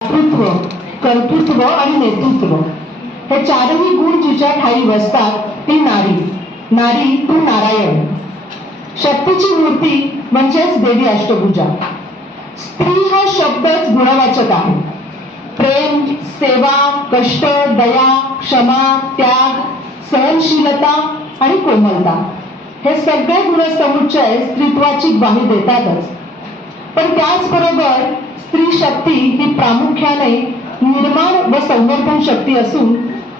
मातृत्व, कर्तृत्व आणि नेतृत्व हे चारही गुण जिच्या ठाई बसतात ती नारी. नारी तू नारायण. शक्तीची मूर्ती म्हणजेच देवी अष्टभुजा. स्त्री हा शब्दच गुणवाचक आहे. प्रेम, सेवा, कष्ट, दया, क्षमा, त्याग, सहनशीलता आणि कोमलता हे सगळे गुणसमुच्चय स्त्रीत्वाची ग्वाही देतातच. पण त्याचबरोबर स्त्री शक्ती ही प्रामुख्याने निर्माण व संवर्धन शक्ती असून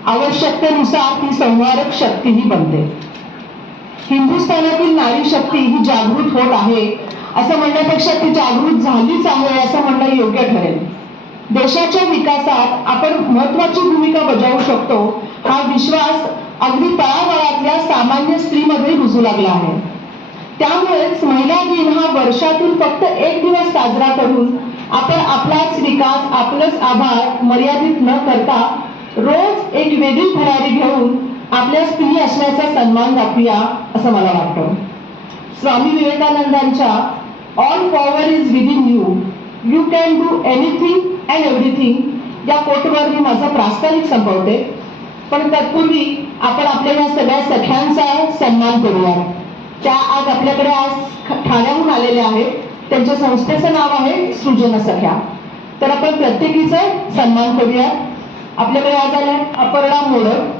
आवश्यकतेनुसार ती संवारक शक्तीही बनते. हिंदुस्थानातील नारी शक्ती ही जागृत होत आहे असं म्हणण्यापेक्षा ती जागृत झालीच आहे असं म्हणणं योग्य ठरेल. देशाच्या विकासात आपण महत्वाची भूमिका बजावू शकतो हा विश्वास अगदी तळागाळातल्या सामान्य स्त्रीमध्ये रुजू लागला आहे. त्यामुळेच महिला दिन हा वर्षातून फक्त एक दिवस साजरा करून आपण आपलाच विकास, आपलंच आभार मर्यादित न करता रोज एक वेगळी भरारी घेऊन आपल्या स्त्री असण्याचा सन्मान दाखवूया असं मला वाटतं. स्वामी विवेकानंदांच्या all power is within you, you can do anything and everything या कोटवर मी माझा प्रास्ताविक संपवते. पण तत्पूर्वी आपण आपल्या या सगळ्या सख्यांचा सन्मान करूया. त्या आज आपल्याकडे ठाण्याहून आलेल्या आहेत. त्यांच्या संस्थेचं नाव आहे सृजन सख्या. तर आपण प्रत्येकीचा सन्मान करूया. आपल्याकडे आज आल्या अपर्णा मोडक,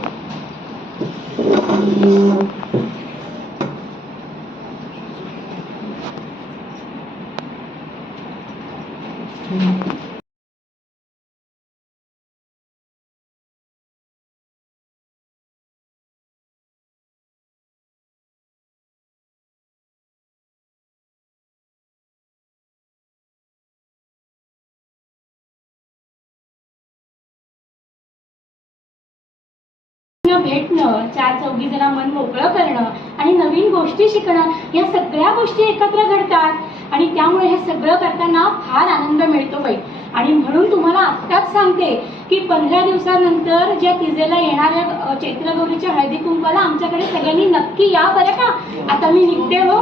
भेटणं, चार चौघी जण मन मोकळं करणं आणि नवीन गोष्टी शिकणं या सगळ्या गोष्टी एकत्र घडतात आणि त्यामुळे हे सगळं करताना फार आनंद मिळतो बाई. आणि म्हणून तुम्हाला आत्ताच सांगते की 15 दिवसानंतर ज्या तिजेला येणाऱ्या चैत्रगौरीच्या हळदी कुंकवाला आमच्याकडे सगळ्यांनी नक्की या बरं का. आता मी निघते हो.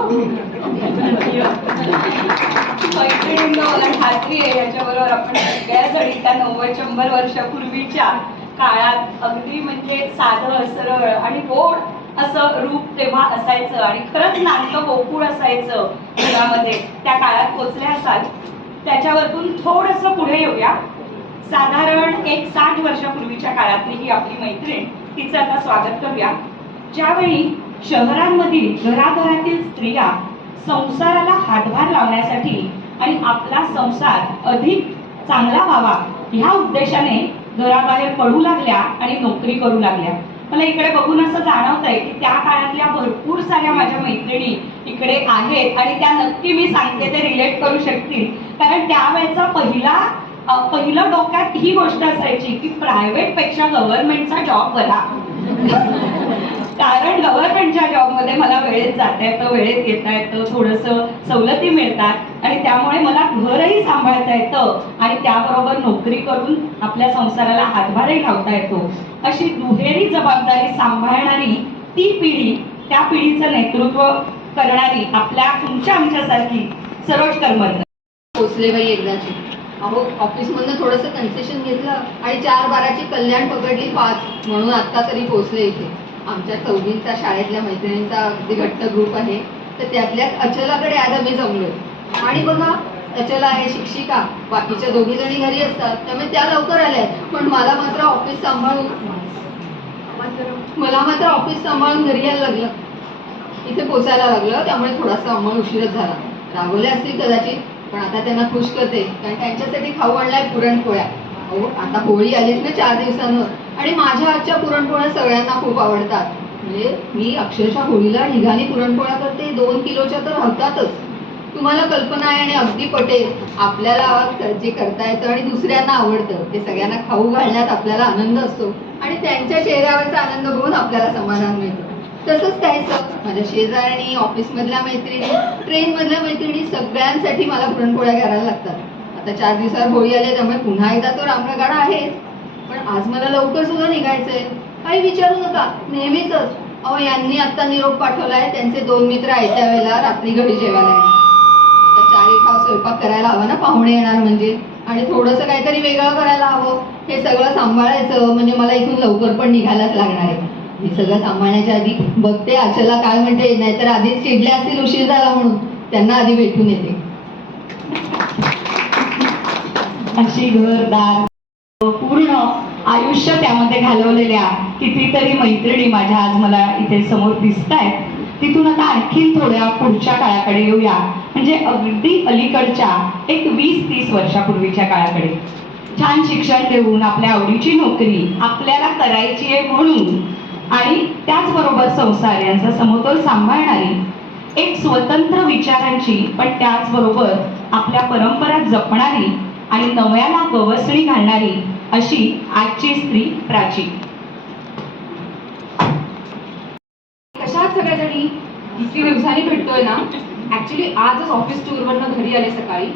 मैत्रिणींना मला खात्री आहे याच्याबरोबर आपण सगळ्या जणी त्या 90-100 वर्षापूर्वीच्या काळात अगदी म्हणजे साधं सरळ आणि गोड असं रूप तेव्हा असायचं आणि खरंच नाटक गोकुळ असायचं घरामध्ये त्या काळात पोचल्या असाल. त्याच्यावरतून थोडंसं पुढे येऊया. साधारण एक 60 वर्षापूर्वीच्या काळातली ही आपली मैत्रीण, तिचं आता स्वागत करूया. ज्यावेळी शहरांमधील घराघरातील स्त्रिया संसाराला हातभार लावण्यासाठी आणि आपला संसार अधिक चांगला व्हावा ह्या उद्देशाने घराबाहेर पडू लागल्या आणि नोकरी करू लागल्या. मला इकडे बघून असं जाणवतंय की त्या काळातल्या भरपूर साऱ्या माझ्या मैत्रिणी इकडे आहेत आणि त्या नक्की मी सांगते ते रिलेट करू शकतील. कारण त्यावेळेचा पहिलं डोक्यात ही गोष्ट असायची की प्रायव्हेट पेक्षा गव्हर्नमेंटचा जॉब बरा. कारण गव्हर्नमेंटच्या जॉबमध्ये मला वेळेत जाता येतं, वेळेत येता येतं, थोडंसं सवलती मिळतात आणि त्यामुळे मला घरही सांभाळता येतं आणि त्याबरोबर नोकरी करून आपल्या संसाराला हातभारही लावता येतो. अशी दुहेरी जबाबदारी सांभाळणारी ती पिढी, त्या पिढीचं नेतृत्व करणारी तुमच्या आमच्यासारखी सरोज करमरकर पोचले बाई एकदाची. अहो ऑफिसमधनं थोडंसं कन्सेशन घेतलं आणि 4-12ची कल्याण पकडली 5 म्हणून आत्ता तरी पोचले इथे. आमच्या चौघींचा शाळेतल्या मैत्रिणींचा अगदी घट्ट ग्रुप आहे. तर त्यातल्याच अचलाकडे आज आम्ही जमलोय. आणि बघा अचला आहे शिक्षिका, बाकीच्या 2 जणी घरी असतात त्यामुळे त्या लवकर आल्या. पण मला मात्र ऑफिस सांभाळून घरी यायला लागलं, इथे पोचायला लागलं. त्यामुळे थोडासा अंमळ उशीरच झाला. रागवले असतील कदाचित, पण आता त्यांना खुश करते कारण त्यांच्यासाठी खाऊ आणलाय पुरणपोळ्या. अहो आता होळी आलीच ना 4 दिवसांवर आणि माझ्या हातच्या पुरणपोळ्या सगळ्यांना खूप आवडतात. म्हणजे मी अक्षरशः होळीला ढिगाणी पुरणपोळ्या करते, 2 किलोच्या तर होतातच. तुम्हाला कल्पना आहे आणि अगदी पटेल. आपल्याला जे करता येतं आणि दुसऱ्यांना आवडतं ते सगळ्यांना खाऊ घालण्यात आपल्याला आनंद असतो आणि त्यांच्या चेहऱ्यावरचा आनंद बघून आपल्याला समाधान मिळतं. तसंच काहीच माझ्या शेजारी, ऑफिसमधल्या मैत्रिणी, ट्रेनमधल्या मैत्रिणी सगळ्यांसाठी मला पुरणपोळ्या करायला लागतात. आता 4 दिवसात होळी आले त्यामुळे पुन्हा एकदा तो रामगाडा आहेच. पण आज मला लवकर सुद्धा निघायचंय. काही विचारू नका, नेहमीच. अहो यांनी आता निरोप पाठवलाय त्यांचे 2 मित्र आयत्या वेळेला रात्री घरी जेवायला. आता 4 एक स्वयंपाक करायला हवा ना, पाहुणे येणार म्हणजे. आणि थोडंसं काहीतरी वेगळं करायला हवं. हे सगळं सांभाळायचं म्हणजे मला इथून लवकर पण निघायलाच लागणार आहे. हे सगळं सांभाळण्याच्या आधी बघते आचला काय म्हणते, नाहीतर आधीच चिडले असतील उशीर झाला म्हणून. त्यांना आधी भेटून येते. अशी घरदार पूर्ण आयुष्य त्यामध्ये घालवलेल्या कितीतरी मैत्रिणी माझ्या आज मला इथे समोर दिसत आहेत. तिथून आता आणखीन थोड्या पुढच्या काळाकडे येऊया, म्हणजे अगदी अलीकडच्या एक 20-30 वर्षापूर्वीच्या काळाकडे. छान शिक्षण देऊन आपल्या आवडीची नोकरी आपल्याला करायची आहे म्हणून आणि त्याचबरोबर संसार यांचा समतोल सांभाळणारी, एक स्वतंत्र विचारांची पण त्याचबरोबर आपल्या परंपरा जपणारी आणि नव्याला गवसणी घालणारी अशी आजची स्त्री प्राची. कशा आहात सगळ्याजणी? इतकी दिवसांनी भेटतोय ना. ऍक्च्युली आजच ऑफिस टूरवरनं घरी आले सकाळी,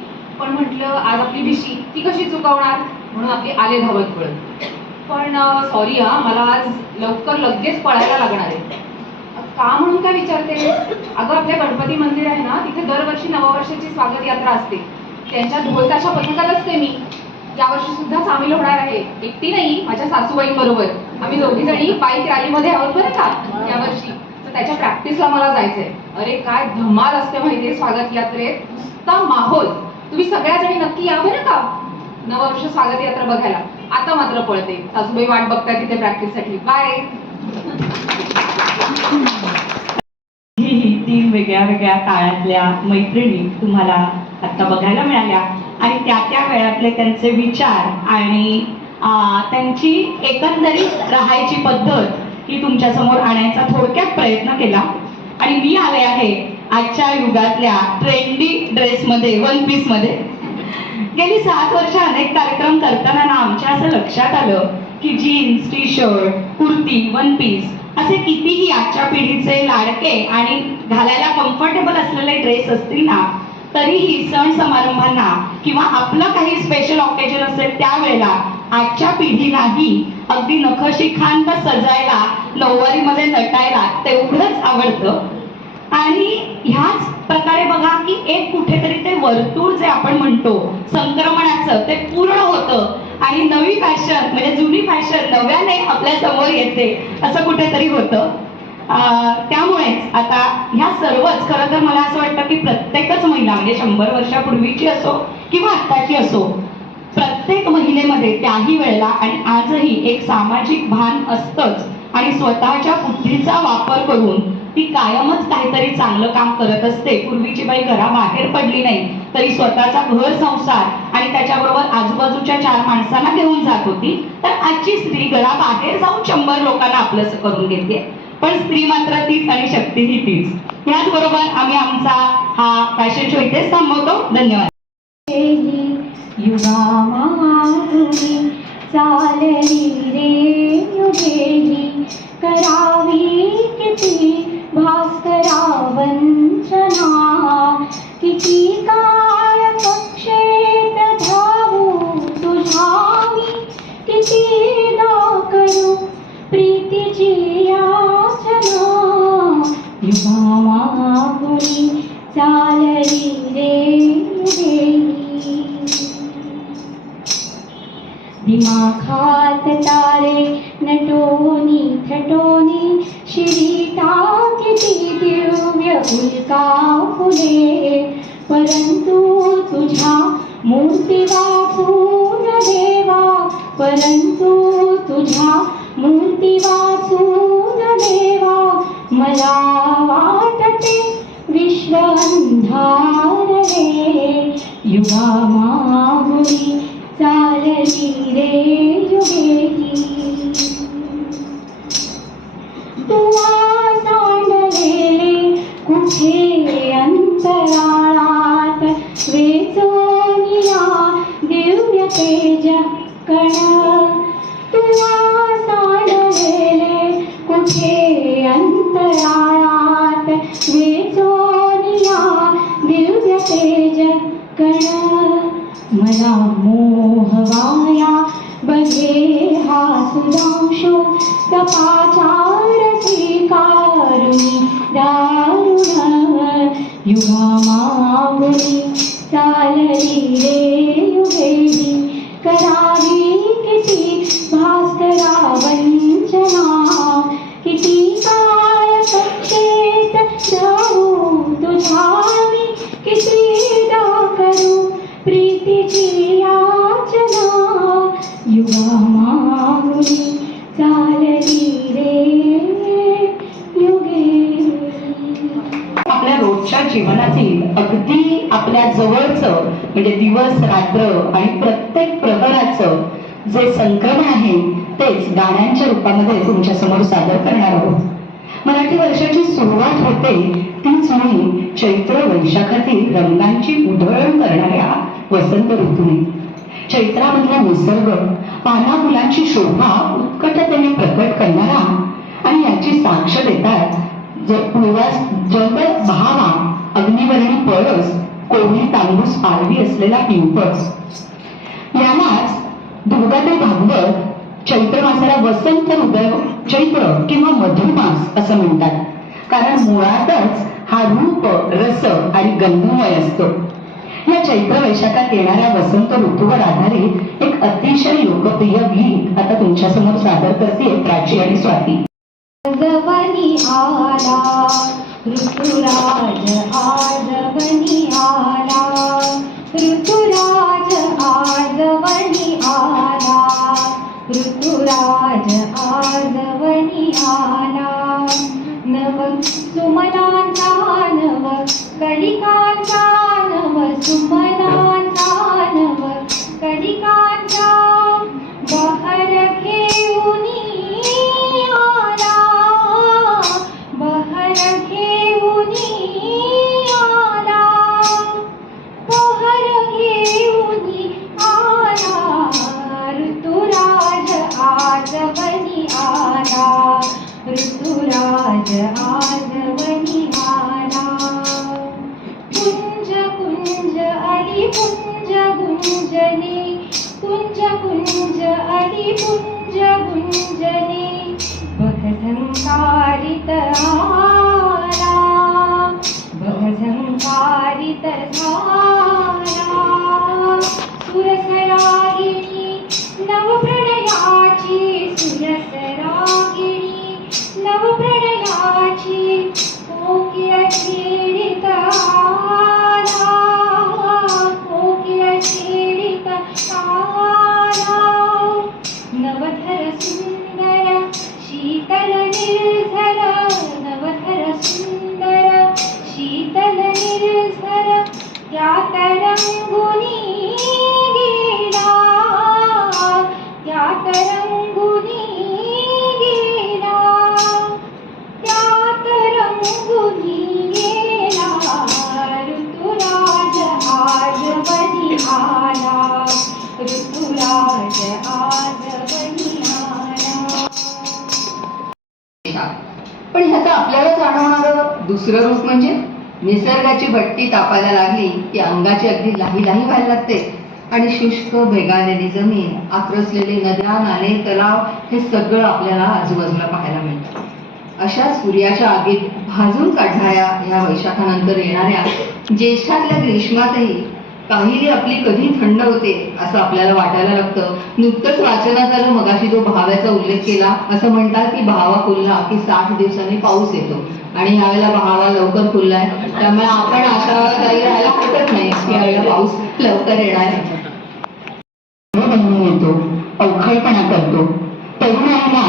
पण म्हटलं आज आपली भिशी ती कशी चुकवणार म्हणून आपली आले धावत पळत. पण सॉरी हा, मला आज लवकर लगेच पळायला लागणार आहे. का म्हणून काय विचारते? अगं आपल्या गणपती मंदिर आहे ना, तिथे दरवर्षी नववर्षाची स्वागत यात्रा असते. त्यांच्या ढोलताशा पथकात असते मी. यावर्षी सुद्धा सामील होणार आहे. एकटी नाही, माझ्या सासूबाईंबरोबर. आम्ही दोघी जणी बाईक रॅलीमध्ये आहोत बरं का यावर्षी. तर त्याच्या प्रॅक्टिसला मला जायचंय. अरे काय धमाल असते माहितीये स्वागत यात्रेत, नुसता माहोल. तुम्ही सगळ्या जणी नक्की या बरं का नववर्ष स्वागत यात्रा बघायला. आता मात्र पळते, सासूबाई वाट बघताय तिथे प्रॅक्टिससाठी. बाय. ही 3 वेगळ्या वेगळ्या काळातल्या मैत्रिणी तुम्हाला आता बघायला मिळाल्या आणि त्या त्या वेळातले त्यांचे विचार आणि त्यांची एकंदरीत राहायची पद्धत ही तुमच्या समोर आणायचा थोडक्यात प्रयत्न केला. आणि मी आले आहे आजच्या युगातल्या ट्रेंडी ड्रेसमध्ये, 1 पीस मध्ये. गेली 7 वर्ष अनेक कार्यक्रम करताना ना आमच्या असं लक्षात आलं की jeans, T shirt, kurti, 1 piece असे कितीही आजच्या पिढीचे लाडके आणि घालायला कम्फर्टेबल असलेले ड्रेस असतील ना, तरीही सण समारंभांना किंवा आपलं काही स्पेशल ऑकेजन असेल त्यावेळेला आजच्या पिढीलाही अगदी नखशिखांत सजायला, नऊवारीमध्ये नटायला तेवढंच आवडतं. आणि ह्याच प्रकारे बघा की एक कुठेतरी ते वर्तुळ जे आपण म्हणतो संक्रमणाचं ते पूर्ण होतं आणि नवी फॅशन म्हणजे जुनी फॅशन नव्याने आपल्या समोर येते असं कुठेतरी होतं. त्यामुळेच आता ह्या सर्वच खरं तर मला असं वाटतं की प्रत्येकच महिला म्हणजे 100 वर्षापूर्वीची असो किंवा आत्ताची असो, प्रत्येक महिलेमध्ये त्याही वेळेला आणि आजही एक सामाजिक भान असतंच आणि स्वतःच्या बुद्धीचा वापर करून ती कायमच काहीतरी चांगलं काम करत असते. पूर्वीची बाई घराबाहेर पडली नाही तरी स्वतःचा घर संसार आणि त्याच्याबरोबर आजूबाजूच्या 4 माणसांना घेऊन जात होती. तर आजची स्त्री घराबाहेर जाऊन 100 लोकांना आपलंसं करून घेते. पण स्त्री मात्र तीच आणि शक्तीही तीच. याचबरोबर आम्ही आमचा हा फॅशन शो इथेच थांबवतो. धन्यवाद. युगामागुनी चालली रे युगेही, करावी किती भास्करा वंचना, किती काळ कक्षेत धावू तुझ्यावी, कितीदा करू प्रीतीची याचना. युगामागुनी चालली रे युगेही, दिमाखात तारे नटोनी थटोनी, शिरीटा किती दिव्य उल्का फुले, परंतु तुझ्या मूर्ती वाचून देवा, परंतु तुझ्या मूर्ती वाचून देवा, मला वाटते विश्व अंधार रे. युगामागुनी चालली रे युगेही, तुवा सांडलेले कुठे अंतराळात, वेचोनिया दिव्य तेज कण, तुवा सांडलेले कुठे अंतराळात, वेचोनिया दिव्य तेज कण. मला मोहवाया बघे हा सुधांशु, तपाचार स्वीकारुनी दारुण. युगामागुनी चालली रे युगेही, दिवस रात्र आणि प्रत्येक प्रहराचं जे संक्रमण आहे तेच गाण्यांच्या रूपामध्ये तुमच्या समोर सादर करणार आहोत। मराठी वर्षाची सुरुवात होते तीच मी चैत्र वैशाखातील रंगांची उधळण करणाऱ्या वसंत ऋतूने। चैत्रामधला निसर्ग पाना फुलांची शोभा उत्कटतेने प्रकट करणारा आणि याची साक्ष देतात जग बहावा अग्निवर्णी पळस कोवळी तांबूस पालवी असलेला पिंपळ। यालाच दुर्गादेवी भागवत चैत्र मासाला वसंत हृदय चैत्र किंवा मधुमास असं म्हणतात, कारण मुळातच हा रूप रस आणि गंधमय असतो। या चैत्र वैशाखात येणाऱ्या वसंत ऋतूवर आधारित एक अतिशय लोकप्रिय गीत आता तुमच्या समोर सादर करते प्राची आणि स्वाती। आजवनी आला ऋतुराज, आजवनी आला ऋतुराज, आजवनी आला ऋतुराज, आजवनी आला। नव सुमनांचा नव कलिकांचा, नव सुमनांचा नव कलिकांचा बहर घेऊनी आला, बहर घेऊनी आला, बहर घेऊनी आला ऋतुराज, आजवनी आला ऋतुराज, आजवनी आला। कुंज कुंज अली कुंज गुंजने, कुंज कुंज अली कुंज गुंजने बहझंकारित आला, बहझंकारित झाला। सुरसरागिणी नवप्रणयाची, सुरसरागिणी नवप्रणयाची कोकिळ छेडित आला, कोकिळ छेडित आला। नवधर सुंदर शीतल निर्झर, नवधर सुंदर शीतल निर्झर त्यात रंगुनी गेला, त्यात रंगुनी गेला, त्यात रंगुनी गेला ऋतुराज, आजवनी आला ऋतुराज, आजवनी आला। पण ह्याचं आपल्याला जाणवणारं दुसरं रूप म्हणजे निसर्गाची भट्टी तापायला लागली की अंगाची अगदी लाही लाही व्हायला लागते आणि शुष्क भेगालेली जमीन, आक्रसलेले नद्या नाले तलाव हे सगळं आपल्याला आजूबाजूला पाहायला मिळतं। अशा सूर्याच्या आगीत भाजून काढणाऱ्या या वैशाखानंतर येणाऱ्या ज्येष्ठातल्या ग्रीष्मातही काहिली आपली कधी थंड होते असं आपल्याला वाटायला लागतं। नुकतंच वाचनात आलं मगाशी जो भाव्याचा उल्लेख केला, असं म्हणतात की भावा खुलला की 60 दिवसांनी पाऊस येतो आणि यावेळेला भावा लवकर खुललाय, त्यामुळे आपण आशावादी राहायला हरकत नाही की यावेळेला पाऊस लवकर येणार आहे। बनून येतो, अवखळपणा करतो, तरुणाईला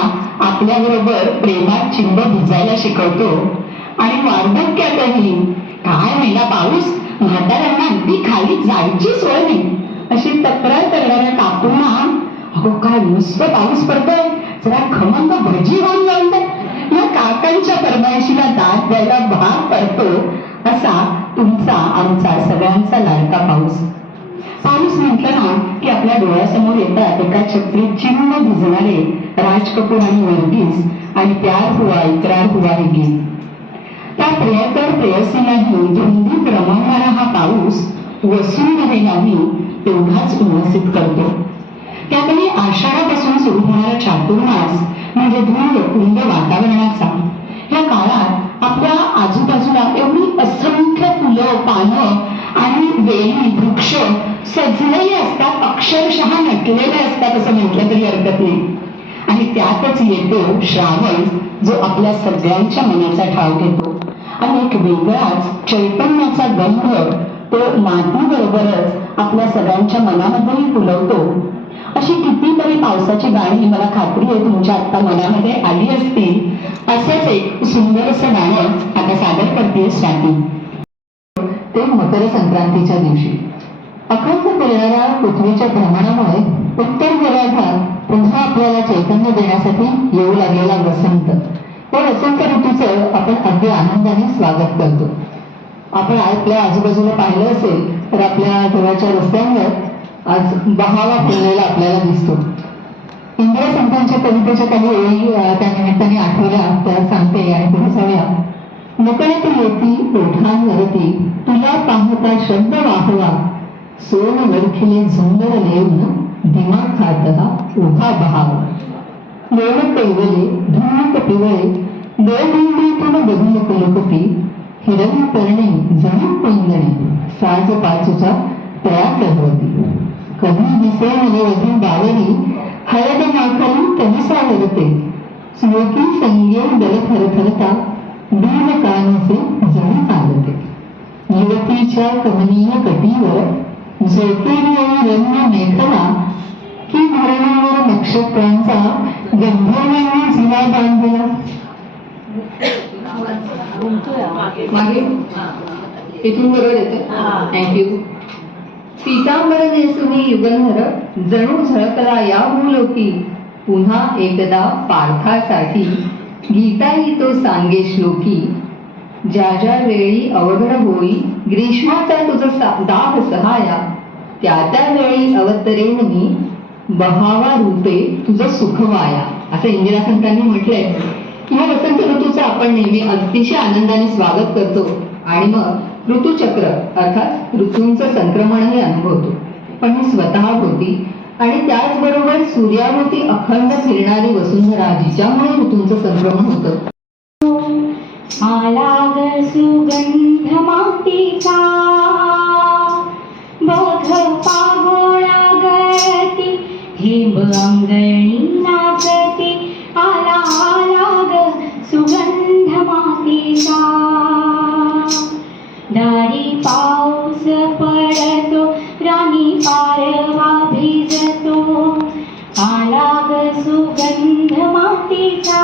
आपल्याबरोबर प्रेमात चिंब भिजायला शिकवतो आणि वार्धक्यातही काय महिना पाऊस, म्हाताऱ्यांना अगदी खाली जायची सोय नाही अशी तक्रार करणाऱ्या काकूंना अगो काय नुसतं पाऊस पडतोय, जरा खमंग भजी होऊन जाऊन दे, या काकांच्या फरमाईशीला दाद द्यायला भाग पडतो असा तुमचा आमचा सगळ्यांचा लाडका पाऊस। पाऊस म्हटलं ना की आपल्या डोळ्यासमोर येतात एका छत्रीत चिन्ह भिजणारे राज कपूर आणि वर्गीस आणि प्यार हुआ इकरार हुआ हे गीत। त्या प्रियकर प्रेयसीलाही धुंदीत रमवणारा हा पाऊस वसुंधरेलाही तेवढाच उल्लसित करतो। त्यातही आषाढापासून सुरू होणारा चातुर्मास म्हणजे धुंद कुंद वातावरणाचा। या काळात आपल्या आजूबाजूला एवढी असंख्य फुलं पानं आणि वेली वृक्ष सजलेले असतात, अक्षरशः नटलेले असतात असं म्हटलं तरी हरकत नाही। आणि त्यातच येतो श्रावण, जो आपल्या सगळ्यांच्या मनाचा ठाव घेतो आणि एक वेगळाच चैतन्याचा गंध तो मातीबरोबरच आपल्या सगळ्यांच्या मनामध्येही फुलवतो। अशी कितीतरी पावसाची गाणी मला खात्री आहे तुमच्या आता मनामध्ये आली असतील। असंच एक सुंदर असं गाणं आता सादर करते स्वाती। ते मकर संक्रांतीच्या दिवशी अखंड फिरणाऱ्या पृथ्वीच्या भ्रमणामुळे उत्तर गोलार्धात पुन्हा आपल्याला चैतन्य देण्यासाठी येऊ लागलेला वसंत, या वसंत ऋतूचं आपण अगदी आनंदाने स्वागत करतो. आपण आपल्या आजूबाजूला पाहिलं असेल तर आपल्या जवळच्या रस्त्यांवर आज बहावा फुललेला आपल्याला दिसतो. इंदिरा संतांच्या कवितेच्या काही ओळी त्या निमित्ताने आठवल्या त्या सांगते आणि पुढे जाऊया. नकळत येती ओठांवरती तुला पाहता शब्द वाहवा, सोन वरखिले झुंबर लेऊन दिमाखातला उभा बहावा. लोण कैवले धुमक पिवळे दळबिंबीतून बदल कलकती, हिरवी पर्णे जणू पैंगणे साज पाचूचा तयार होती. कधी दिसे नववधू बावरी हळद माखली तनिसावरते, स्मृती संगे दल थरथरता दूर कानसे जणू आलते. युवतीच्या कमनीय कटीवर झोपेली रम्य मेखला, की धरणावर नक्षत्रांचा गंधर्वांनी झिला बांधला. मागे इथून बरोबर येतं. थँक्यू. पीतांबर नेसुनी युगंधर जणू झळकला या भूलोकी, पुन्हा एकदा पार्थासाठी गीताही तो सांगे श्लोकी. ज्या ज्या वेळी अवघड होई ग्रीष्माचा तुझा दाह सहाया, त्या त्या वेळी अवतरेन मी बहावा रूपे तुझं सुखवाया. असं इंदिरा संतांनी म्हटलंय. या वसंत ऋतूचं आपण नेहमी अतिशय आनंदाने स्वागत करतो आणि मग ऋतुचक्र अर्थात ऋतूंचं संक्रमणही अनुभवतो. पण ही स्वतः होती आणि त्याचबरोबर सूर्याभोवती अखंड फिरणारी वसुंधरा, जिच्यामुळे ऋतूंचं संक्रमण होतं. आला ग सुगंध मातीचा, बघ पागोळा गळती, थेंब अंगणी नाचती. आला ग सुगंध मातीचा, दारी पाऊस पडतो, राणी पारवा भिजतो. आला ग सुगंध मातीचा,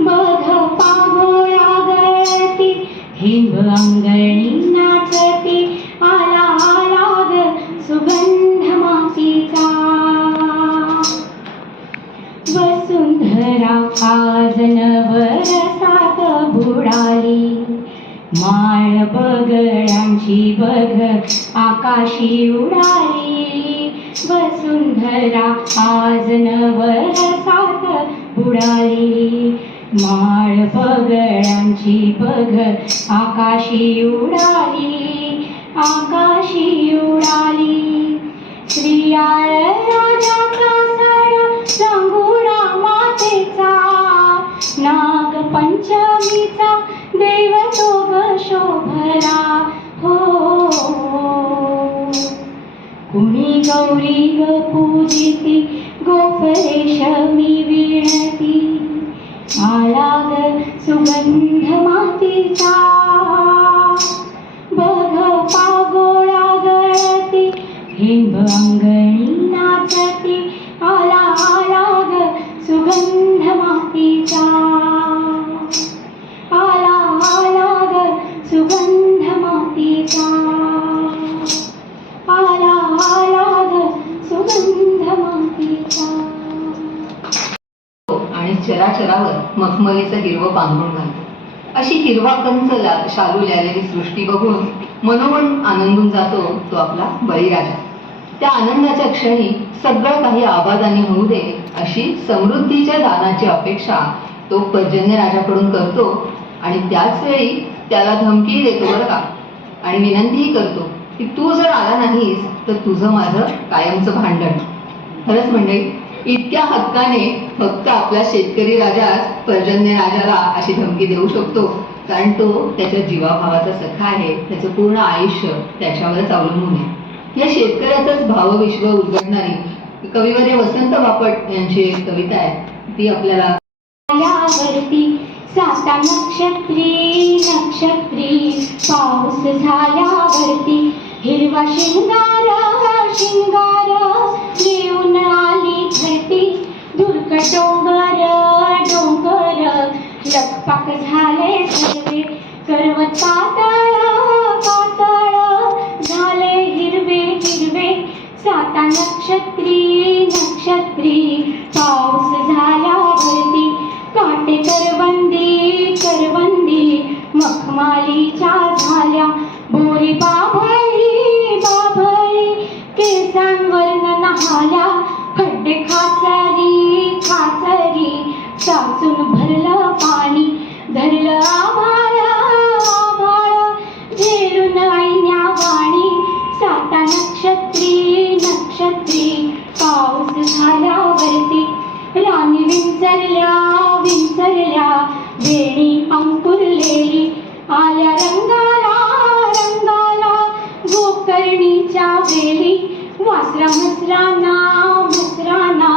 बघ पागोळा गळती, हिंब अंगणी नाचती. आला ग सुगंध मातीचा. वसुंधरा आज नवरसात बुडाली, माळ बगड्यांची बघ आकाशी उडाली. वसुंधरा आज नवरसात बुडाली, माळ बगड्यांची बघ आकाशी उडाली, आकाशी उडाली. श्रीयाळ राजाचा सण रंगुळा मातेचा, नाग पंचमीचा देव तो ग शोभला. हो कुणी गौरी ग पूजिती, गोफरेशमी विणती. आला ग सुगंध मातीचा, बघ पागोळा गळती, हिंब अंगणी नाचती. आला ग सुगंध मातीचा, आला ग सुगंध मातीचा, आला ग सुगंध मातीचा. आणि चराचरावर मखमलीचं हिरवं पांघरून घालतो. अशी हिरवा कंच शालू लिहिलेली सृष्टी बघून मनोमन आनंदून जातो तो आपला बळीराजा. त्या आनंदाच्या क्षणी सगळं काही आबादानी होऊ दे अशी समृद्धीच्या दानाची अपेक्षा तो पर्जन्य राजाकडून करतो आणि त्याच वेळी त्याला धमकी देतो बरं का, आणि विनंतीही करतो की तू जर आला नाहीस तर तुझं माझं कायमचं भांडण. खरंच मंडळी, इतक्या हक्काने फक्त आपला शेतकरी राजाच पर्जन्य राजाला अशी धमकी देऊ शकतो, कारण तो त्याच्या जीवाभावाचा सखा आहे. त्याचं पूर्ण आयुष्य त्याच्यावरच अवलंबून आहे. या शेतकऱ्याचंच भावविश्व उलगडणारी कविवर्य वसंत बापट यांची एक कविता आहे, ती आपल्याला. झाल्यावरती साता नक्षत्री नक्षत्री, पाऊस झाल्यावरती हिरवा शिंगार शिंगार, येऊन आली धरती. धुरकट डोंगर डोंगर, लकपाक झाले सर्वे. करवत पातळ पातळ झाले नक्षत्री नक्षत्री पाऊस झाल्यावरती काटे करवंदी करवंदी मखमालीच्या झाल्या बोरी बाभळी बाभळी केसांवर नहाल्या खड्डे खाचरी खाचरी साचून भरलं पाणी धरलं आभाळ आभाळ झेलून ऐन्या वाणी साता नक्षत्री नक्षत्री पाऊस झाल्यावरती राणी विंचरल्या विंचरल्या वेणी अंकुरलेली आल्या रंगाला रंगाला गोकर्णीच्या वेली वासरा मसराना मसराना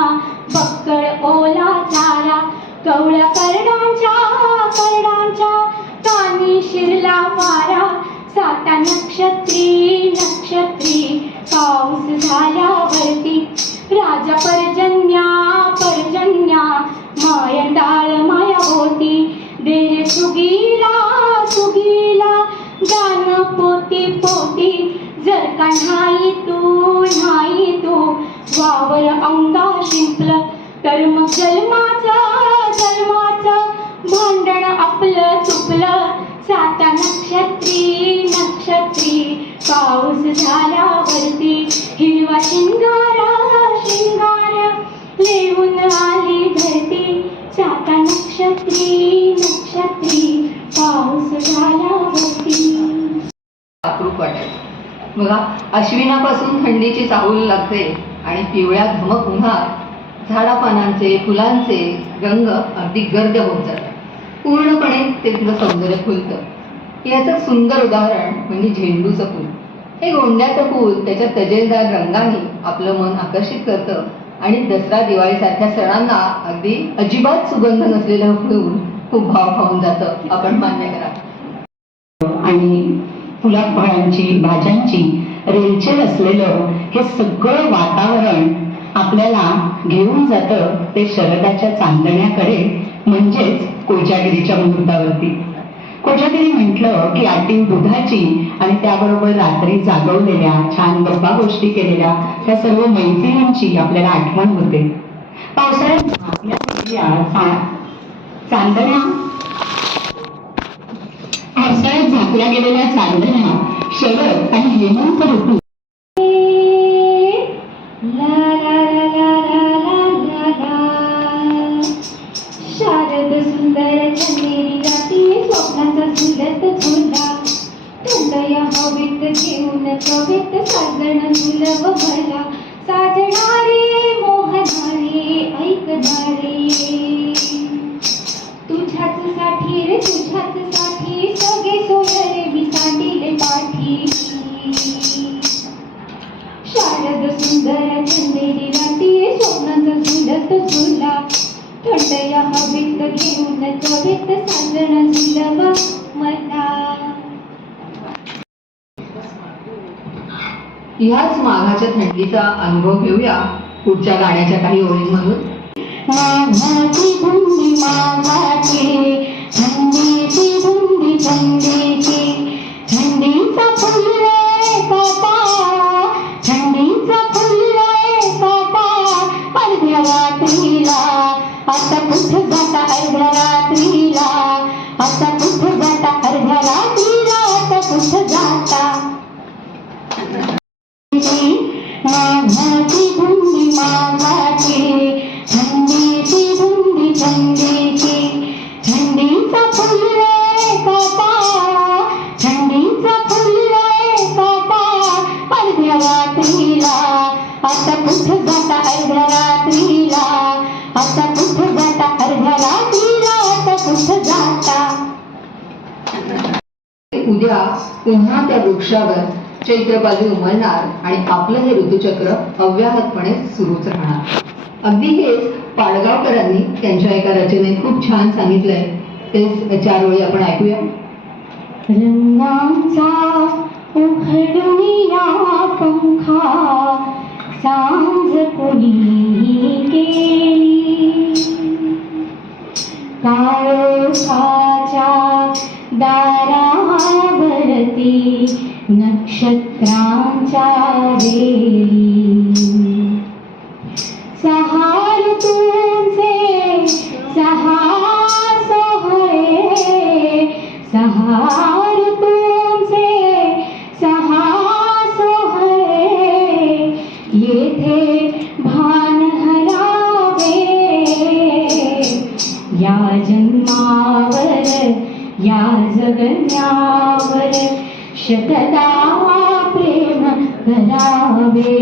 बक्कळ ओला चाला कवळ्या करडांच्या कानी शिरला वारा साता नक्षत्री नक्षत्री पाऊस झाल्यावरती राजा पर्जन्या पर्जन्या मायंदाळ माया होती देर सुगीला सुगीला गाणं पोती पोती जर का नाही तू वावर अंगा शिंपलं तर मग जन्माचं भांडण आपलं चुकलं साता नक्षत्री नक्षत्री पाऊस झाल्यावरती हिरवा शिंगार लेऊन आली धरती साता नक्षत्री नक्षत्री पाऊस झाल्यावरती. अप्रूप वाटायचं. बघा, अश्विनापासून थंडीची चाहूल लागते आणि पिवळ्या धमक उन्हात झाडापानांचे फुलांचे रंग अगदी गर्द होत जातात. पूर्णपणे ते तुझं सौंदर्य खुलतं. याचं सुंदर उदाहरण म्हणजे झेंडूचं फूल. हे गोंड्याचं फूल त्याच्या तजेलदार रंगाने आपलं मन आकर्षित करतं आणि दसरा दिवाळीसारख्या सणांना अगदी अजिबात सुगंध नसलेलं फूल खूप भाव खाऊन जातं. आपण मान्य करा. आणि फुलाफळांची भाज्यांची रेलचेल असलेलं हे सगळं वातावरण आपल्याला घेऊन जातं ते शरदाच्या चांदण्याकडे, म्हणजेच कोजागिरीच्या मुहूर्तावरती. कोजागिरी म्हटलं की आटीव दुधाची आणि त्याबरोबर रात्री जागवलेल्या छान गप्पा गोष्टी केलेल्या त्या सर्व मैत्रिणींची आपल्याला आठवण होते. पावसाळ्यात चांदण्या पावसाळ्यात झाकल्या गेलेल्या चांदण्या शरद आणि हेमंत ऋतू शारद सुंदर चंदेरी राती स्वप्नाचा झुलत झुला थंडया हवेत घेऊन कवेत साजण झुलव भला साजणारे मोहनारे ऐकणारे तुझ्याच साठी रे तुझ्याच साठी सगळे सोयरे मी सांडिले पाठी शारद सुंदर चंदेरी राती स्वप्नाचा झुलत झुला थंडया हवेत घेऊन कवेत साजण झुलव मला. ह्याच माघाच्या थंडीचा अनुभव घेऊया पुढच्या गाण्याच्या काही ओळींमधून. माघाची धुंदी माघाची थंडीची धुंदी थंडीची थंडीचा फुलले काटा थंडीचा फुलले काटा अर्ध्या रात्रीला आता कुठे जाता अर्ध्या रात्रीला आता कुठे जाता अर्ध्या रात्रीला आता कुठे जाता. माघाची धुंदी माघाची थंडीची धुंदी थंडीची थंडीचा फुलले काटा थंडीचा फुलले काटा अर्ध्या रात्रीला आता कुठे जाता अर्ध्या रात्रीला आता कुठे जाता अर्ध्या रात्रीला आता कुठे जाता. उद्या पुन्हा त्या वृक्षावर चैत्रपाली उमलणार आणि आपलं हे ऋतुचक्र अव्याहतपणे सुरूच राहणार. अगदी हेच पाडगावकरांनी त्यांच्या एका रचनेत खूप छान सांगितलंय. तेच 4 ओळी आपण ऐकूया. रंगांचा उघडूया पंखा सांज कोणी केली काळोखाच्या दारावरती नक्षत्रांच्या वेळी या जगण्यावर शतदा प्रेम करावे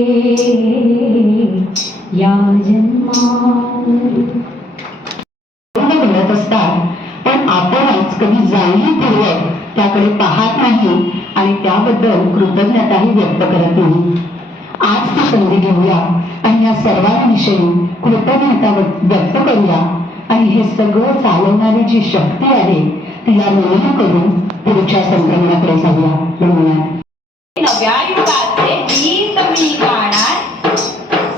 या जन्मावर. घडत असतात पण आपणच कधी जाणीवपूर्वक त्याकडे पाहत नाही आणि त्याबद्दल कृतज्ञताही व्यक्त करत नाही. आज ती संधी घेऊया आणि या सर्वांविषयी कृतज्ञता व्यक्त करूया आणि हे सगळं चालवणारी जी शक्ती आहे तिला नमन करून पुढच्या संक्रमणाकडे जाऊया. म्हणूया नव्या युगाचे गीत मी गाणार,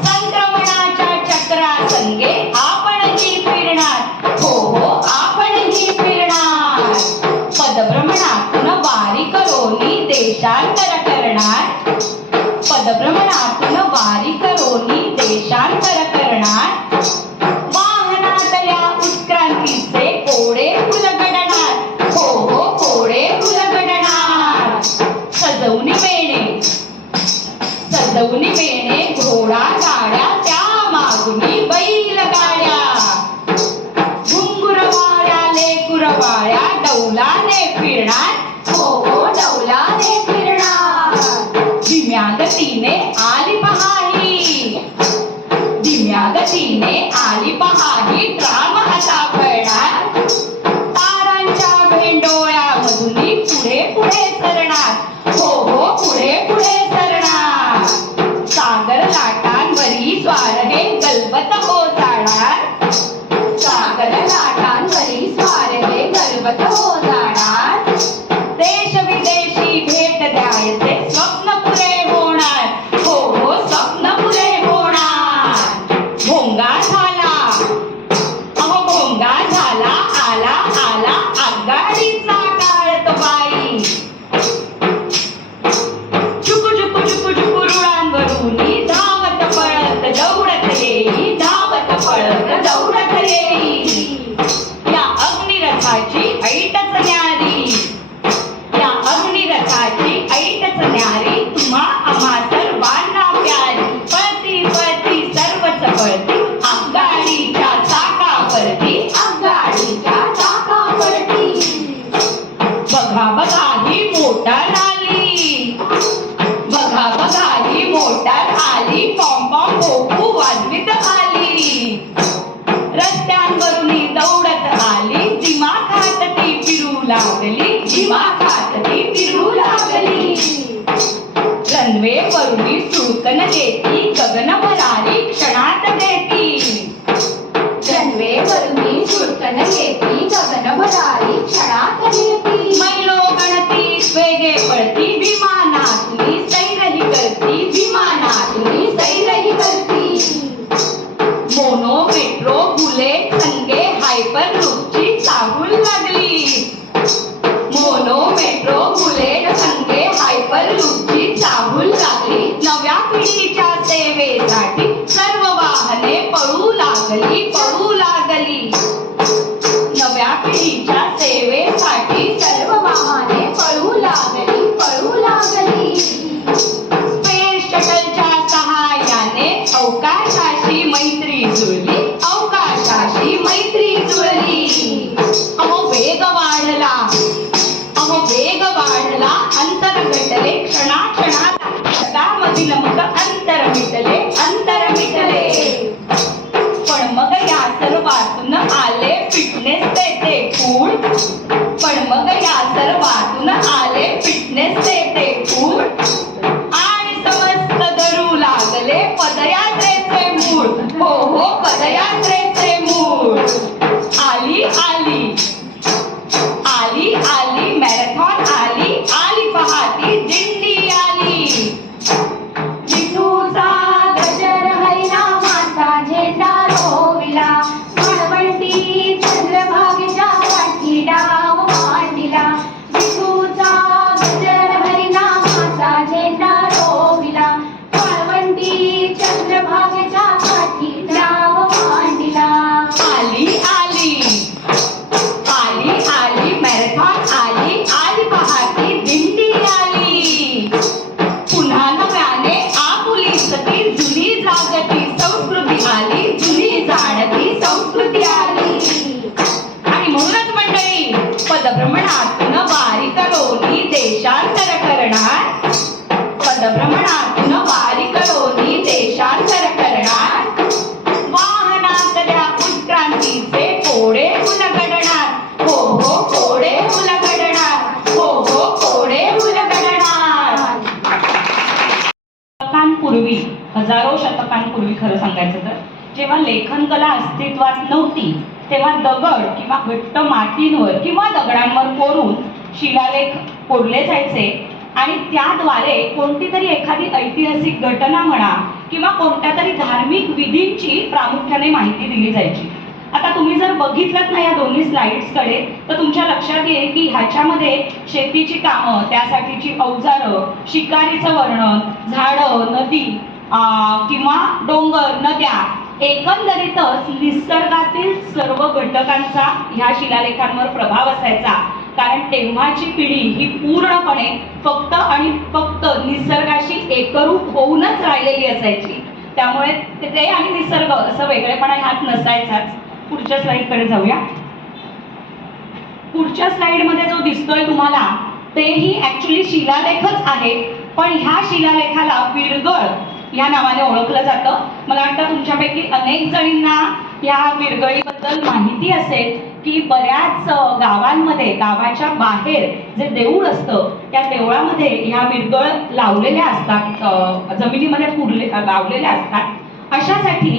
संक्रमणाच्या चक्रासंगे आपणही फिरणार. हो हो आपणही फिरणार. पदभ्रमणातून वारी करोनी देशांतर करणार. पदभ्रमणातून वारी करोनी देशांतर करणार. वाहनातल्या उत्क्रांतीचे कोडे उलगडणार. हो हो कोडे उलगडणार. सजवणी मेणे घोडा गाड्या त्या मागुनी बैलगाड्या. घुंगुरवाळ्या लेकुरवाळ्या डौलाने फिरणार. हो हो डौलाने फिरणार. धीम्या गतीने आली पहाडी. धीम्या गतीने आली पहाडी. ट्राम असा पळणार. तारांच्या भेंडोळ्यामधून पुढे पुढे सरणार. हो हो पुढे पुढे सरणार. सागर लाटांवरी स्वार हे गलबत हो जाणार. सागर लाटांवरी स्वार हे गलबत हो जाणार. देश विदेशी भेट द्यायचे स्वप्न पुरे होणार. हो हो स्वप्न पुरे होणार. भोंगा झाला अहो भोंगा झाला आला आला आगगाडीचा काळ तो बाई. चुकू चुकू चुकू चुकू रुळांवरूनी धावत पळत दौडत येई. धावत पळत दौडत येई. या अग्निरथाची ऐटच न्यारी. या अग्निरथाची ऐटच न्यारी. तुम्हा आम्हा सर्वांना प्यारी. पळती पळती सर्वच पळती आगगाडीच्या चाकावरती. आगगाडीच्या चाकावरती. बघा बघा ही मोटार आली. बघा बघा ही मोटार आली. पॉम पॉम भोपू वाजवीत आली. रस्त्यांवरून दौडत आली. दिमाखात ती फिरू लागली. दिमाखात ती फिरू लागली. रनवे वरुणी सुळकन देती. गगन भरारी क्षणात देती. रनवे वरुणी सुळकन देती. गगन भरारी क्षणात देती. मैलो गणती वेगे पडती. विमानातून सैरही करती. विमानातून सैरही करती. मोनो मेट्रो बुलेट संगे हायपर लूपची चाहूल लागली. मोनो मेट्रो बुलेट संगे हायपर लूपची चाहूल लागली. नव्या पिढीच्या सेवेसाठी सर्व वाहने पळू लागली. पळू लागली. नव्या पिढीच्या सेवेसाठी सर्व वाहने पळू लागली. पळू लागली. स्पेस शटलच्या सहाय्याने अवकाशाशी मैत्री जुळली. अवकाशाशी मैत्री जुळली. अहो वेग वाढला. अहो वेग वाढला. अंतर घटले क्षणाक्षणात. जगामधील मग अंतर मिटले. अंतर मिटले. पण मग या सर्वातून आले फिटनेस ते फूड. पण मग या सर्वातून आले फिटनेस ते फूड. आणि समस्त धरू लागले पदयात्रेचे मूळ. हो हो पदयात्रेचे मूळ. आली आली आली आली मॅरेथॉन आली. आली पहाती दिंडी आली. विठूचा गजर हरिनामाचा झेंडा रोविला. म्हणवंती चंद्रभागेच्या पाठी डाव मांडिला. विठूचा गजर हरिनामाचा झेंडा रोविला. म्हणवंती चंद्रभागेच्या पाठी डाव मांडिला. आली आली पदभ्रमणातून वारी करोनी देशांतर करणार, पदभ्रमणातून वारी करोनी देशांतर करणार, वाहनातल्या उत्क्रांतीचे कोडे उलगडणार, हो हो कोडे उलगडणार, हो हो कोडे उलगडणार. शतकांपूर्वी, हजारो शतकांपूर्वी खरं सांगायचं तर, जेव्हा लेखन कला अस्तित्वात नव्हती तेव्हा दगड किंवा घट्ट मातींवर किंवा दगडांवर कोरून शिलालेख कोरले जायचे आणि त्याद्वारे कोणती तरी एखादी ऐतिहासिक घटना म्हणा किंवा कोणत्या तरी धार्मिक विधींची प्रामुख्याने माहिती दिली जायची. आता तुम्ही जर बघितलं ना या दोन्ही स्लाइड्सकडे तर तुमच्या लक्षात येईल की ह्याच्यामध्ये शेतीची कामं, त्यासाठीची अवजारं, शिकारीचं वर्णन, झाडं, नदी किंवा डोंगर, नद्या, एकंदरीतच निसर्गातील सर्व घटकांचा ह्या शिलालेखांवर प्रभाव असायचा. कारण तेव्हाची पिढी ही पूर्णपणे फक्त आणि फक्त निसर्गाशी एकरूप होऊनच राहिलेली असायची. त्यामुळे ते आणि निसर्ग असं वेगळेपणा ह्यात नसायचाच. पुढच्या स्लाइडकडे जाऊया. पुढच्या स्लाइडमध्ये जो दिसतोय तुम्हाला तेही ऍक्च्युली शिलालेखच आहे, पण ह्या शिलालेखाला विरगळ या नावाने ओळखलं जातं. मला वाटतं तुमच्यापैकी अनेक जणींना या विरगळीबद्दल माहिती असेल की बऱ्याच गावांमध्ये, गावाच्या बाहेर जे देऊळ असतं त्या देवळामध्ये ह्या विरगळ लावलेल्या असतात, जमिनीमध्ये लावलेल्या असतात अशासाठी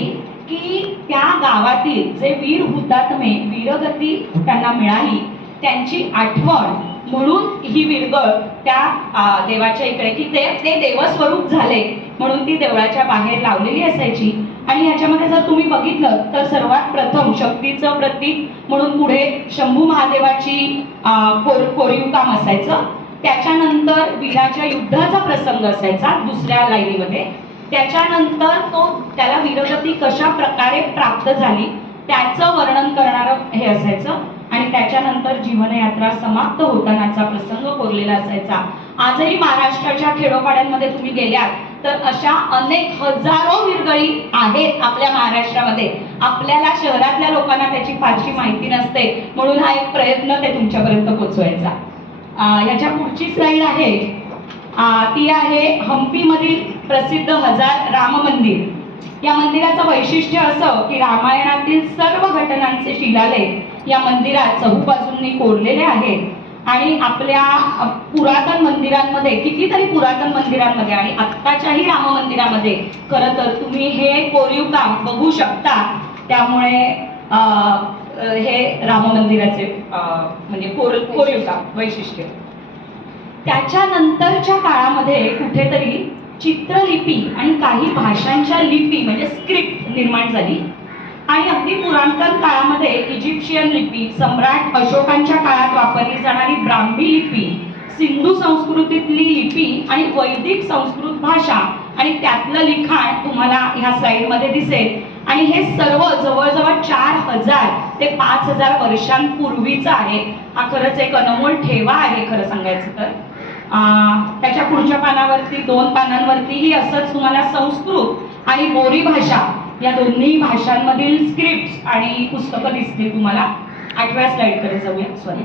की त्या गावातील जे वीर हुतात्मे, वीरगती त्यांना मिळाली त्यांची आठवण म्हणून ही विरगळ त्या देवाच्या इकडे की ते देवस्वरूप झाले म्हणून ती देवळाच्या बाहेर लावलेली असायची. आणि ह्याच्यामध्ये जर तुम्ही बघितलं तर सर्वात प्रथम शक्तीचं प्रतीक म्हणून पुढे शंभू महादेवाची कोरीव काम असायचं. त्याच्यानंतर वीराच्या युद्धाचा प्रसंग असायचा दुसऱ्या लाईनीमध्ये. त्याच्यानंतर त्याला वीरगती कशा प्रकारे प्राप्त झाली त्याचं वर्णन करणारं हे असायचं. आणि त्याच्यानंतर जीवनयात्रा समाप्त होतानाचा प्रसंग कोरलेला असायचा. आजही महाराष्ट्राच्या खेडोपाड्यांमध्ये तुम्ही गेल्यात तर अशा अनेक हजारो विरगळी आहेत आपल्या महाराष्ट्रामध्ये. आपल्याला शहरातल्या लोकांना त्याची फारशी माहिती नसते म्हणून हा एक प्रयत्न ते तुमच्यापर्यंत पोहोचवायचा. ह्याच्या पुढची स्लाइड आहे ती आहे हम्पीमधील प्रसिद्ध हजार राम मंदिर. या मंदिराचं वैशिष्ट्य असं की रामायणातील सर्व घटनांचे शिलालेख या मंदिरात चहूबाजूंनी कोरलेले आहेत आणि आपल्या पुरातन मंदिरांमध्ये, कितीतरी पुरातन मंदिरांमध्ये आणि आत्ताच्याही राम मंदिरामध्ये खरं तर तुम्ही हे कोरीव काम बघू शकता. त्यामुळे हे राम मंदिराचे म्हणजे कोरीव काम वैशिष्ट्य. त्याच्यानंतरच्या काळामध्ये कुठेतरी चित्रलिपी आणि काही भाषांच्या लिपी म्हणजे स्क्रिप्ट निर्माण झाली आणि अगदी पुरातन काळामध्ये इजिप्शियन लिपी, सम्राट अशोकांच्या काळात वापरली जाणारी ब्राह्मी लिपी, सिंधू संस्कृतीतली लिपी आणि वैदिक संस्कृत भाषा आणि त्यातलं लिखाण तुम्हाला ह्या स्लाइडमध्ये दिसेल. आणि हे सर्व जवळजवळ 4000 ते 5000 वर्षांपूर्वीचं आहे. हा खरंच एक अनमोल ठेवा आहे खरं सांगायचं तर. त्याच्या पुढच्या पानावरती 2 पानांवरतीही असंच तुम्हाला संस्कृत आणि बोरी भाषा या दोन्ही भाषांमधील स्क्रिप्ट आणि पुस्तकं दिसतील तुम्हाला. 8व्या स्लाइडकडे जाऊया. सॉरी,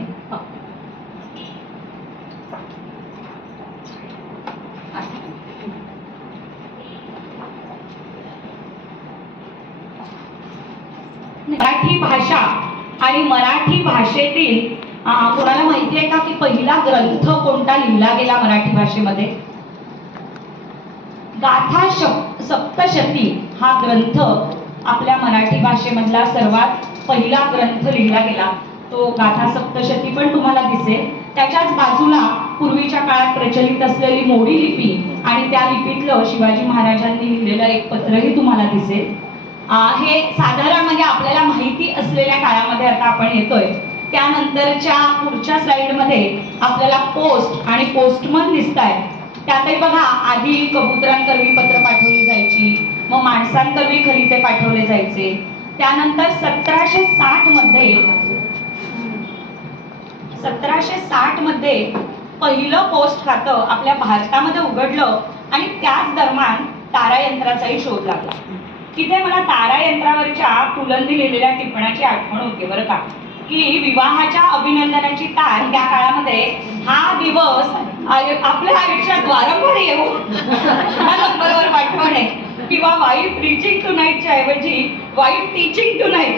मराठी भाषा आणि मराठी भाषेतील कोणाला माहिती आहे का की पहिला ग्रंथ कोणता लिहिला गेला मराठी भाषेमध्ये? गाथा सप्तशती हा ग्रंथ आपल्या मराठी भाषेमधला सर्वात पहिला ग्रंथ लिहिला गेला. तो गाथा सप्तशती पण तुम्हाला दिसेल. त्याच्याच बाजूला पूर्वीच्या काळात प्रचलित असलेली मोडी लिपी आणि त्या लिपीतलं शिवाजी महाराजांनी लिहिलेलं एक पत्रही तुम्हाला दिसेल. हे साधारण म्हणजे आपल्याला माहिती असलेल्या काळामध्ये आता आपण येतोय. त्यानंतरच्या पुढच्या स्लाइडमध्ये आपल्याला पोस्ट आणि पोस्टमन दिसत आहेत. त्यातही बघा आधी कबुतरांकरवी पत्र पाठवली जायची, मग माणसांकरवी खलिते पाठवले जायचे. त्यानंतर 1760 मध्ये पहिलं पोस्ट खातं आपल्या भारतामध्ये उघडलं आणि त्याच दरम्यान तारायंत्राचाही शोध लागला. तिथे मला तारायंत्रावरच्या पुलंनी लिहिलेल्या टिपणाची आठवण होते बरं का. की विवाहाच्या अभिनंदनाची तार या काळामध्ये हा दिवस आपल्या आयुष्यात वारंवार येऊ या नंबरवर पाठवणे किंवा वाईफ रीचिंग टू नाईटच्या ऐवजी वाईफ टीचिंग टू नाईट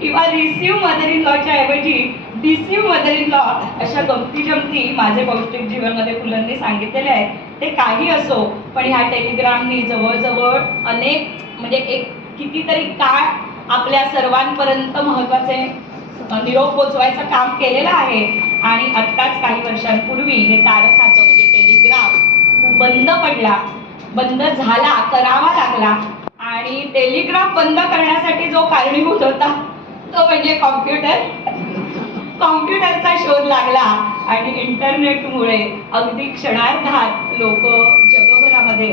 किंवा रिसीव्ह मदर इन लॉच्या ऐवजी डिसीव्ह मदर इन लॉ अशा गमती जमती माझे पौष्टिक जीवनमध्ये फुलांनी सांगितलेले आहेत. ते काही असो, पण ह्या टेलिग्रामनी जवळजवळ अनेक म्हणजे एक कितीतरी काळ आपल्या सर्वांपर्यंत महत्त्वाचे निरोप पोचवायचं काम केलेलं आहे. आणि आत्ताच काही वर्षांपूर्वी हे तारखाचं म्हणजे टेलिग्राम बंद झाला, करावा लागला. आणि टेलिग्राफ बंद करण्यासाठी जो कारणीभूत होता तो म्हणजे कॉम्प्युटरचा शोध लागला. आणि इंटरनेटमुळे अगदी क्षणार्धात लोक जगभरामध्ये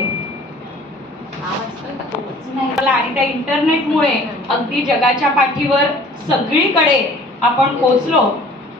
आणि त्या इंटरनेटमुळे अगदी जगाच्या पाठीवर सगळीकडे आपण पोहोचलो.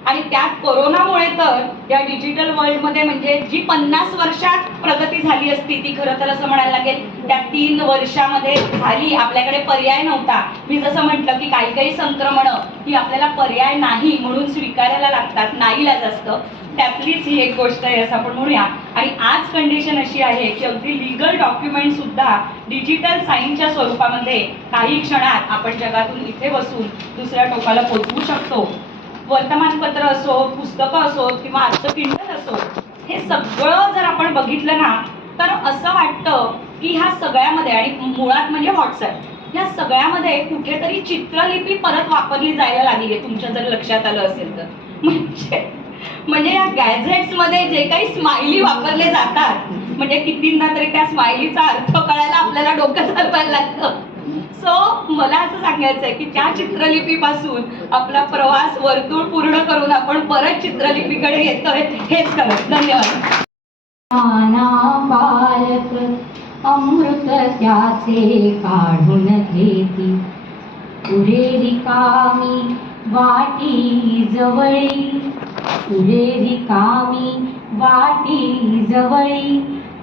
आणि त्यात कोरोनामुळे तर या डिजिटल वर्ल्डमध्ये म्हणजे जी 50 वर्षात प्रगती झाली असती ती खरं तर असं म्हणायला लागेल त्या 3 वर्षामध्ये झाली. आपल्याकडे पर्याय नव्हता. मी जसं म्हटलं की काही संक्रमणं ही आपल्याला पर्याय नाही म्हणून स्वीकारायला लागतात, नाईलाज असतं. त्यातलीच ही एक गोष्ट आहे असं आपण म्हणूया. आणि आज कंडिशन अशी आहे की अगदी लिगल डॉक्युमेंट सुद्धा डिजिटल साईनच्या स्वरूपामध्ये काही क्षणात आपण जगातून इथे बसून दुसऱ्या टोकाला पोहोचवू शकतो. वर्तमानपत्र असो, पुस्तकं असो किंवा आजचं किंडल असो, हे सगळं जर आपण बघितलं ना तर असं वाटतं की ह्या सगळ्यामध्ये आणि मुळात म्हणजे व्हॉट्सॲप या सगळ्यामध्ये कुठेतरी चित्रलिपी परत वापरली जायला लागली आहे. तुमच्या जर लक्षात आलं असेल तर म्हणजे या गॅझेट्समध्ये जे काही स्माइली वापरले जातात म्हणजे कितींदा तरी त्या स्माइलीचा अर्थ कळायला आपल्याला डोकं चालवायला लागतं. सो मला असं सांगायचं आहे की त्या चित्रलिपीपासून आपला प्रवास वर्तुळ पूर्ण करून आपण परत चित्रलिपीकडे येतोय हेच खरं. धन्यवाद. बालक अमृत त्याचे काढून घेती पुढे रिकामी वाटी जवळी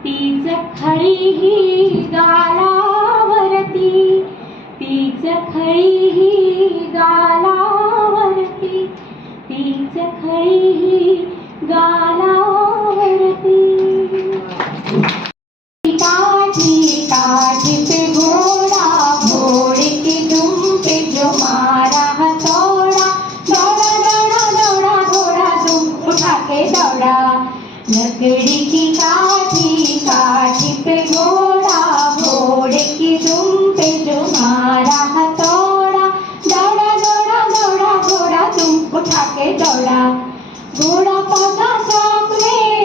तीच खळी ही गालावरती काठी पे घोड़ा घोड़े के दुम पे जो मारा हथौड़ा दौड़ा दौड़ा दौड़ा घोड़ा दुम उठा के दौड़ा लकड़ी की काठी पे घोड़ा घोड़े की दुम पे जो मारा हथौड़ा दौड़ा दौड़ा दौड़ा घोड़ा दुम उठा के दौड़ा घोड़ा पौधा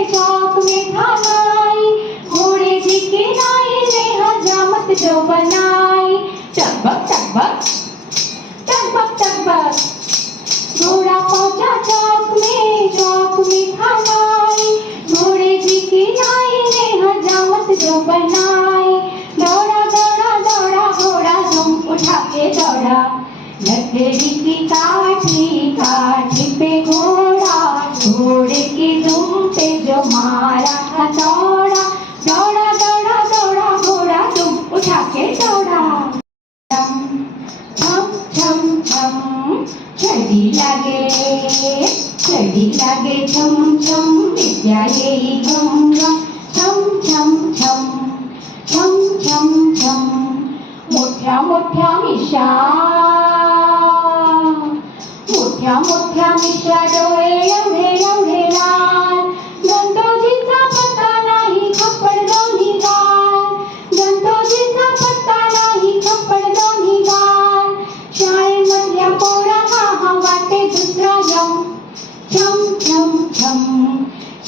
चौक में थानाई घोड़े जी की नाई ने हजामत जो बनाई टकबक टकबक टकबक टकबक घोड़ा पहुंचा चौक में थानाई घोड़े जी की नाई ने हजामत जो बनाई दौड़ा दौड़ा दौड़ा घोड़ा दुम उठा के दौड़ा लकड़ी की काठी पे घोड़ा घोड़े की दुम पे जो मारा हथौड़ा दौड़ा दौड़ा दौड़ा घोड़ा दुम उठा के दौड़ा छम छम छम छड़ी लागे छम छम विद्या येई घम घम छम छम छम छम छम छम मोठ्या मिशा डोळे एवढे लाल गंतोजीचा पत्ता नाही खप्पड दोन्ही गाल शाळेमधल्या पोरांना हा वाटे दुसरा यम छम छम छम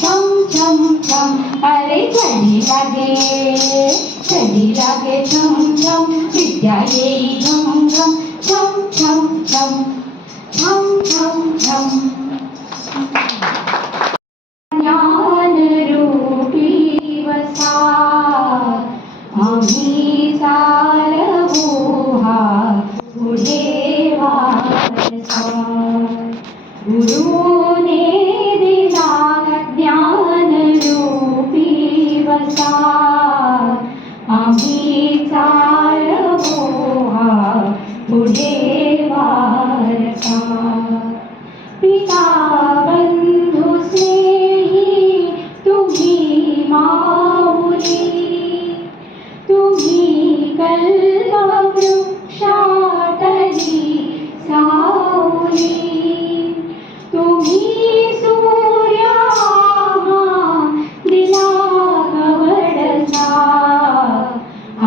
छम छम छम अरे छडी लागे छम छम विद्या येई घम घम छम छम छम छम छम छम ज्ञान रूपी वसा आम्ही चालवू हा पुढे वारसा गुरुने दिला ज्ञान रूपी वसा आम्ही चालवू हा पुढे वारसा पिता बंधू स्नेही तुम्ही माऊली, तुम्ही कल्पवृक्षातली सावली, तुम्ही सूर्या दिला कवडसा,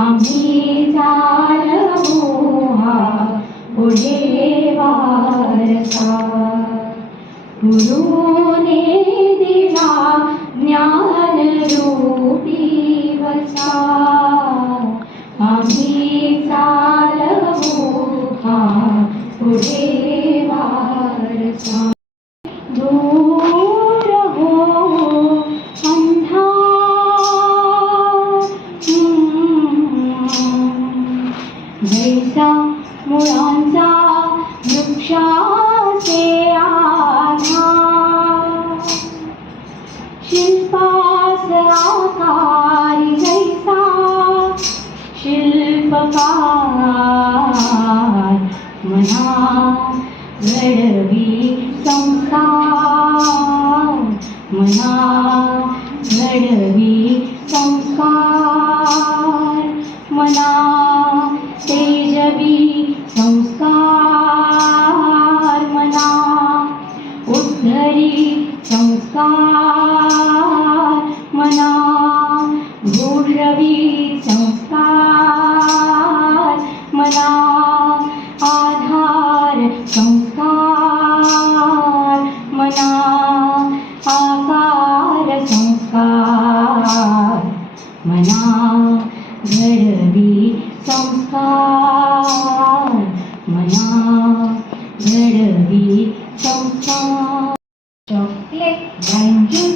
आम्ही चालवू हा पुढे वारसा. गुरुने दिला ज्ञान रूपी वसा, आम्ही चालवू हा पुढे वारसा. दूर हो अंधार, जैसा मुळांचा वृक्षाचे आधार, शिल्पास आकारी जैसा शिल्पकार, मना घडवी संस्कार, मना घडवी संस्कार, मना तेजवी संस्कार, मना उद्धरी संस्कार, मना भूषवी संस्कार, मना आधार संस्कार, मना आकार संस्कार, मना घडवी संस्कार, मना घडवी संस्कार. चॉकलेट बैंगन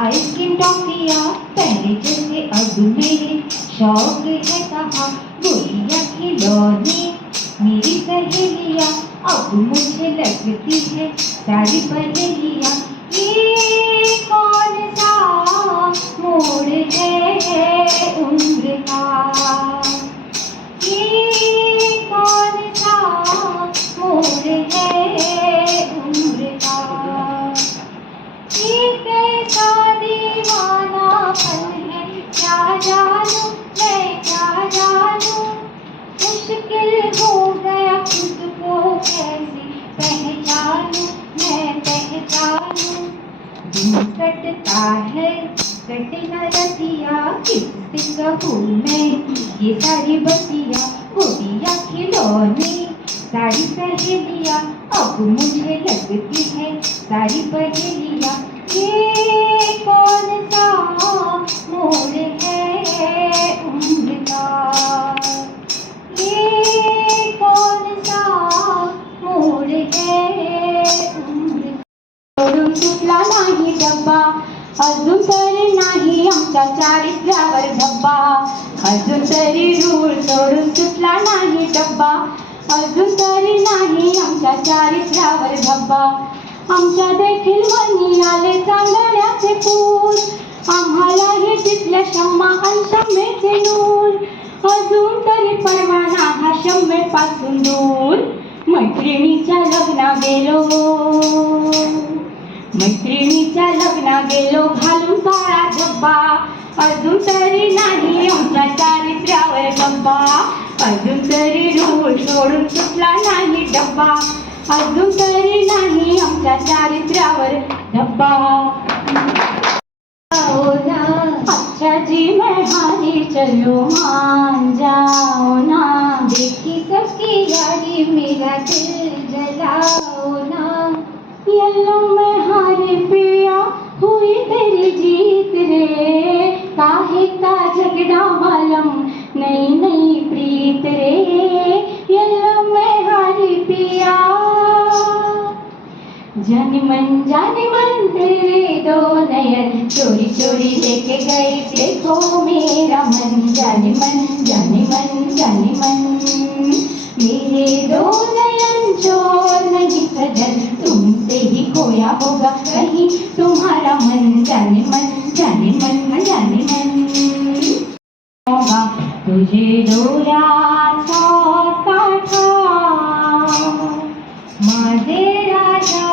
आइसक्रीम टॉफिया पहले जैसे अब मेरे शौक है कहा, गोलियां खिलौने मेरी सहेलियां अब मुझे लगती है सारी पहेलियां. ये कौन सा मोड़ है उम्र का, ये कौन सा मोड़ है उम्र का, ये कैसा दीवानापन है क्या जानूं मैं क्या जानूं, मुश्किल हो गया खुद को कैसे पहचानूं मैं पहचानूं. दिन कटता है कटे न रतिया, किससे कहूँ मैं ये सारी बतिया, गोलियां खिलौने सारी सहेलियां अब मुझे लगती है सारी पहेलियां. ये कौन सा मोड़ है उम्र का, ये कौन सा मोड़ है उम्र का. सोडून सुटला नाही डब्बा, अजून तरी नाही आमच्या चारित्र्यावर धब्बा, अजून तरी रूळ सोडून सुटला नाही डब्बा, अजून तरी नाही आमच्या चारित्र्यावर धब्बा. आमच्या देखील मनी आले चांदण्याचे पूर, आम्हालाही तिथल्या शम्मा आणि शम्मेचे नूर, अजून तरी परवाना हा शम्मेपासून दूर. मैत्रिणीच्या लग्ना गेलो, मैत्रिणीच्या लग्ना गेलो घालून काळा झब्बा, अजून तरी नाही आमच्या चारित्र्यावर धब्बा, अजून तरी रूळ सोडून सुटला नाही डब्बा, अजून तरी नाही आमच्या चारित्र्यावर धब्बा. अच्छा जी मैं हारी चलो मान जाओ ना, देखी सबकी यारी मेरा दिल जलाओ ना. येलो मैं हारी पिया हुई तेरी जीत रे, काहे का झगड़ा मालूम नई नई प्रीत रे. येलो मैं हारी पिया, जाने मन तेरे दो नयन चोरी चोरी लेके गए देखो मेरा मन. जाने मन जाने मन जाने मन, मेरे दो नयन चोर नहीं सजन, तुमसे ही खोया होगा कहीं तुम्हारा मन. जाने मन जाने मन जाने मन, होगा तुझे दोऱ्याचा काठा माझे राजा.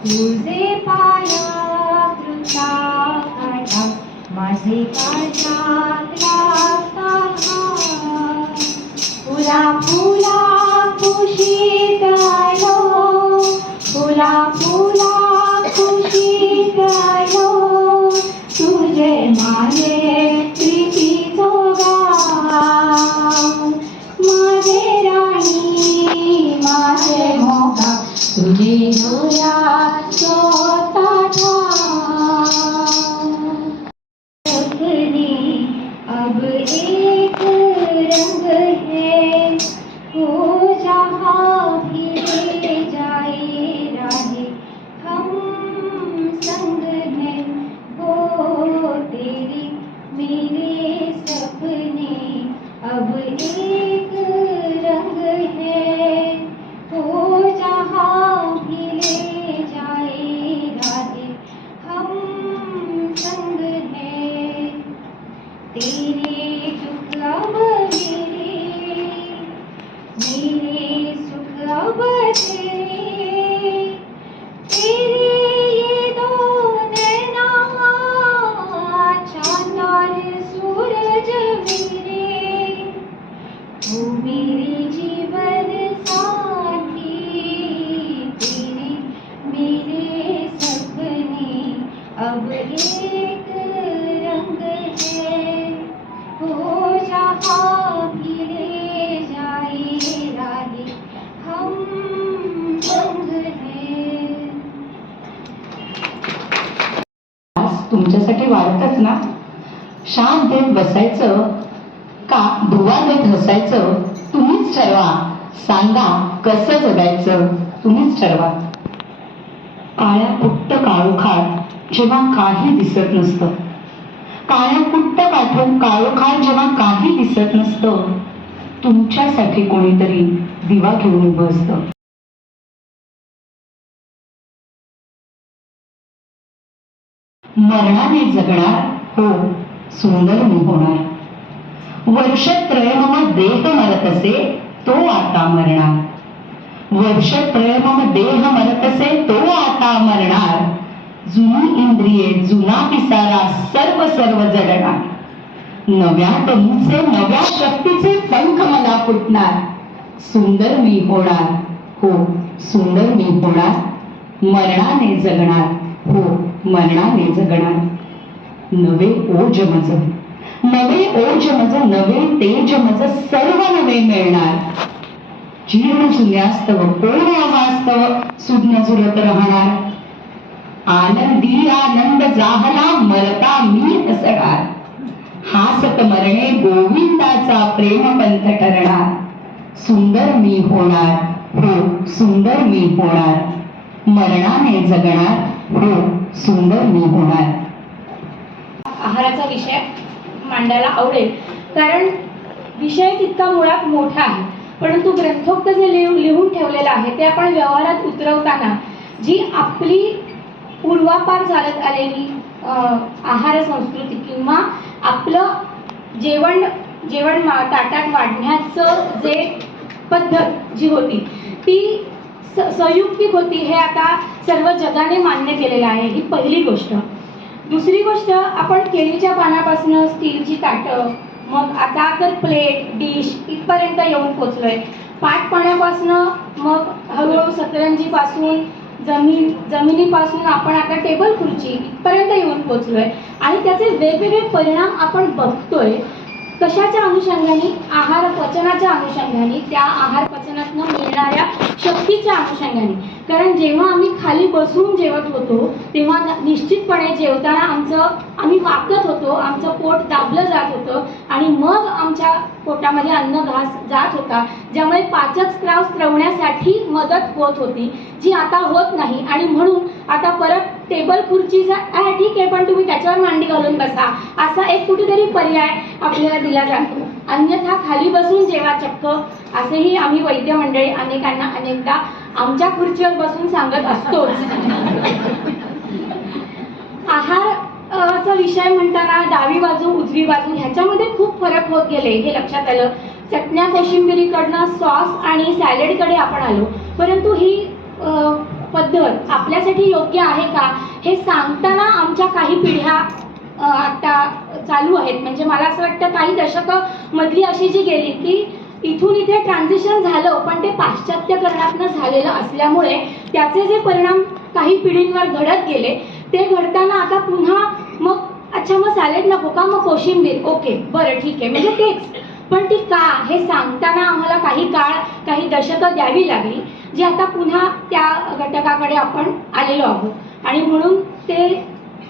तुझे पायाकृता काटा माझे काळजातला हार. फुला फुला कुशीत आलो, फुला फुला कुशीत आलो, तुझे माझे प्रीतीचो गाव. माझे राणी माझे मोगा तुझे डोळ्यात स्वतः सपने अब एक रंग है, हो जहाँ भी ले जाए राहे हम संग हैं. वो तेरे मेरे सपने अब एक रंग है, हो जहाँ भी ले जाए राहे हम संग हैं. तेरे दुख अब मेरे सुख अब तेरे, तेरे ये दो नैना चांद और सूरज मेरे, तू मेरे जीवन साथी, तेरे मेरे सपने अब एक रंग है, हो जहाँ भी ले जाए राहे हम संग हैं. आज तुमच्यासाठी वाढतच ना. शांत देत बसायचं का दुवा देत हसायचं तुम्हीच ठरवा. सांगा कसं जगायचं तुम्हीच ठरवा. काळ्या कुट्ट काळोखात जेव्हा काही दिसत नसतं, काळ्या कुट्ट काळोखात जेव्हा काही दिसत नसतं, तुमच्यासाठी कोणीतरी दिवा घेऊन उभं असतं. मरणाने जगणार हो सुंदर मी होणार. वर्षत्रय मम देह मरत असे तो आता मरणार. वर्षत्रय मम देह मरत असे तो आता मरणार. जुनी इंद्रिये जुना पिसारा सर्व सर्व जडणार. नव्या तनुचे नव्या शक्तीचे पंख मला फुटणार. सुंदर मी होणार हो सुंदर मी होणार. मरणाने जगणार हो मरणाने जगणार. नवे ओज मज नवे ओज मज नवे तेज मज सर्व नवे मिळणार. जीर्ण जुन्यास्तव कोण वास्तव सुज्ञ जुरत राहणार. आनंदी आनंद जाहला मरता मी असणार. हासत मरणे गोविंदाचा प्रेमपंथ ठरणार. सुंदर मी होणार हो सुंदर मी होणार. मरणाने जगणार हो सुंदर मी होणार. आहाराचा विषय मांडायला आवडेल, कारण विषय तितका मुळात मोठा आहे, परंतु ग्रंथोक्त जे लिहून ठेवलेलं आहे ते आपण व्यवहारात उतरवताना जी आपली पूर्वापार चालत आलेली आहार संस्कृती किंवा आपलं जेवण ताटात वाढण्याचं जे पद्धत जी होती ती संयुक्तिक होती हे आता सर्व जगाने मान्य केलेलं आहे. ही पहिली गोष्ट. दुसरी गोष्ट, आपण केळीच्या पानापासून स्टीलची ताटं, मग आता तर प्लेट डिश इथपर्यंत येऊन पोचलोय. पाण्यापासून मग हळूहळू सतरंजीपासून जमिनीपासून आपण आता टेबल खुर्ची इथपर्यंत येऊन पोचलोय. आणि त्याचे वेगवेगळे परिणाम आपण बघतोय. कशाच्या अनुषंगाने? आहार पचनाच्या अनुषंगाने, त्या आहार पचनातून मिळणाऱ्या शक्तीच्या अनुषंगाने. कारण जेव्हा आम्ही खाली बसून जेवत होतो तेव्हा निश्चितपणे जेवताना आम्ही वाकत होतो, आमचं पोट दाबलं जात होतं आणि मग आमच्या पोटामध्ये अन्न घास जात होता, ज्यामुळे पाचक स्त्राव स्त्रवण्यासाठी मदत होत होती, जी आता होत नाही. आणि म्हणून आता परत टेबल खुर्चीचा ठीक आहे पण तुम्ही त्याच्यावर मांडी घालून बसा असा एक कुठेतरी पर्याय आपल्याला दिला जातो. अन्यथा खाली बसून जेवा चक्क, असेही आम्ही वैद्य मंडळी अनेकांना अनेकदा आमच्या खुर्चीवर बसून सांगत असतोच. आहाराचा विषय म्हणताना डावी बाजू उजवी बाजू ह्याच्यामध्ये खूप फरक होत गेले हे लक्षात आलं. चटण्या कोशिंबिरीकडनं सॉस आणि सॅलडकडे आपण आलो, परंतु ही पद्धत आपल्यासाठी योग्य आहे का हे सांगताना आमच्या काही पिढ्या आता चालू आहेत. म्हणजे मला असं वाटतं काही दशकं मधली अशी जी गेली की इथून इथे ट्रान्झिशन झालं, पण ते पाश्चात्यकरणातनं झालेलं असल्यामुळे त्याचे जे परिणाम काही पिढींवर घडत गेले ते घडताना आता पुन्हा मग अच्छा मग सॅलेड नको का, मग कोशिंबीर, ओके बरं ठीक आहे, म्हणजे तेच. पण ती का हे सांगताना आम्हाला काही काळ काही दशकं द्यावी लागली, जी आता पुन्हा त्या घटकाकडे आपण आलेलो आहोत. आणि म्हणून ते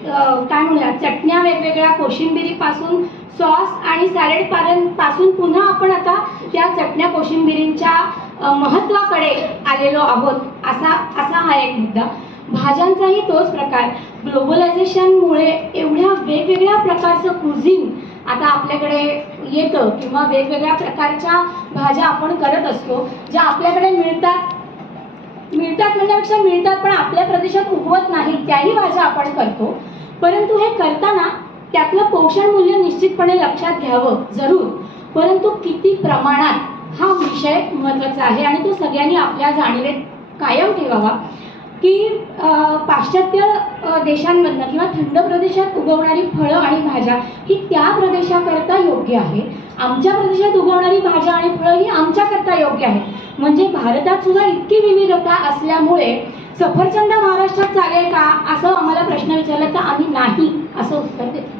काय म्हणूया, चटण्या वेगवेगळ्या, कोशिंबिरीपासून सॉस आणि सॅलेड पासून पुन्हा आपण आता त्या चटण्या कोशिंबिरींच्या महत्वाकडे आलेलो आहोत, असा हा एक मुद्दा. भाज्यांचाही तोच प्रकार. ग्लोबलायझेशनमुळे एवढ्या वेगवेगळ्या प्रकारचं कुझिन आता आपल्याकडे येतं किंवा वेगवेगळ्या प्रकारच्या भाज्या आपण करत असतो, ज्या आपल्याकडे मिळतात म्हणण्यापेक्षा मिळतात पण आपल्या प्रदेशात उगवत नाही, त्याही भाज्या आपण करतो. परंतु हे करताना त्यातलं पोषण मूल्य निश्चितपणे लक्षात घ्यावं जरूर, परंतु किती प्रमाणात हा विषय महत्त्वाचा आहे आणि तो सगळ्यांनी आपल्या जाणीवेत कायम ठेवावा की पाश्चात्य देशांमधनं किंवा थंड प्रदेशात उगवणारी फळं आणि भाज्या ही त्या प्रदेशाकरता योग्य आहे, आमच्या प्रदेशात उगवणारी भाज्या आणि फळं ही आमच्याकरता योग्य आहे. म्हणजे भारतात सुद्धा इतकी विविधता असल्यामुळे सफरचंद महाराष्ट्रात चालेल का असं आम्हाला प्रश्न विचारला तर आम्ही नाही असं उत्तर देतो.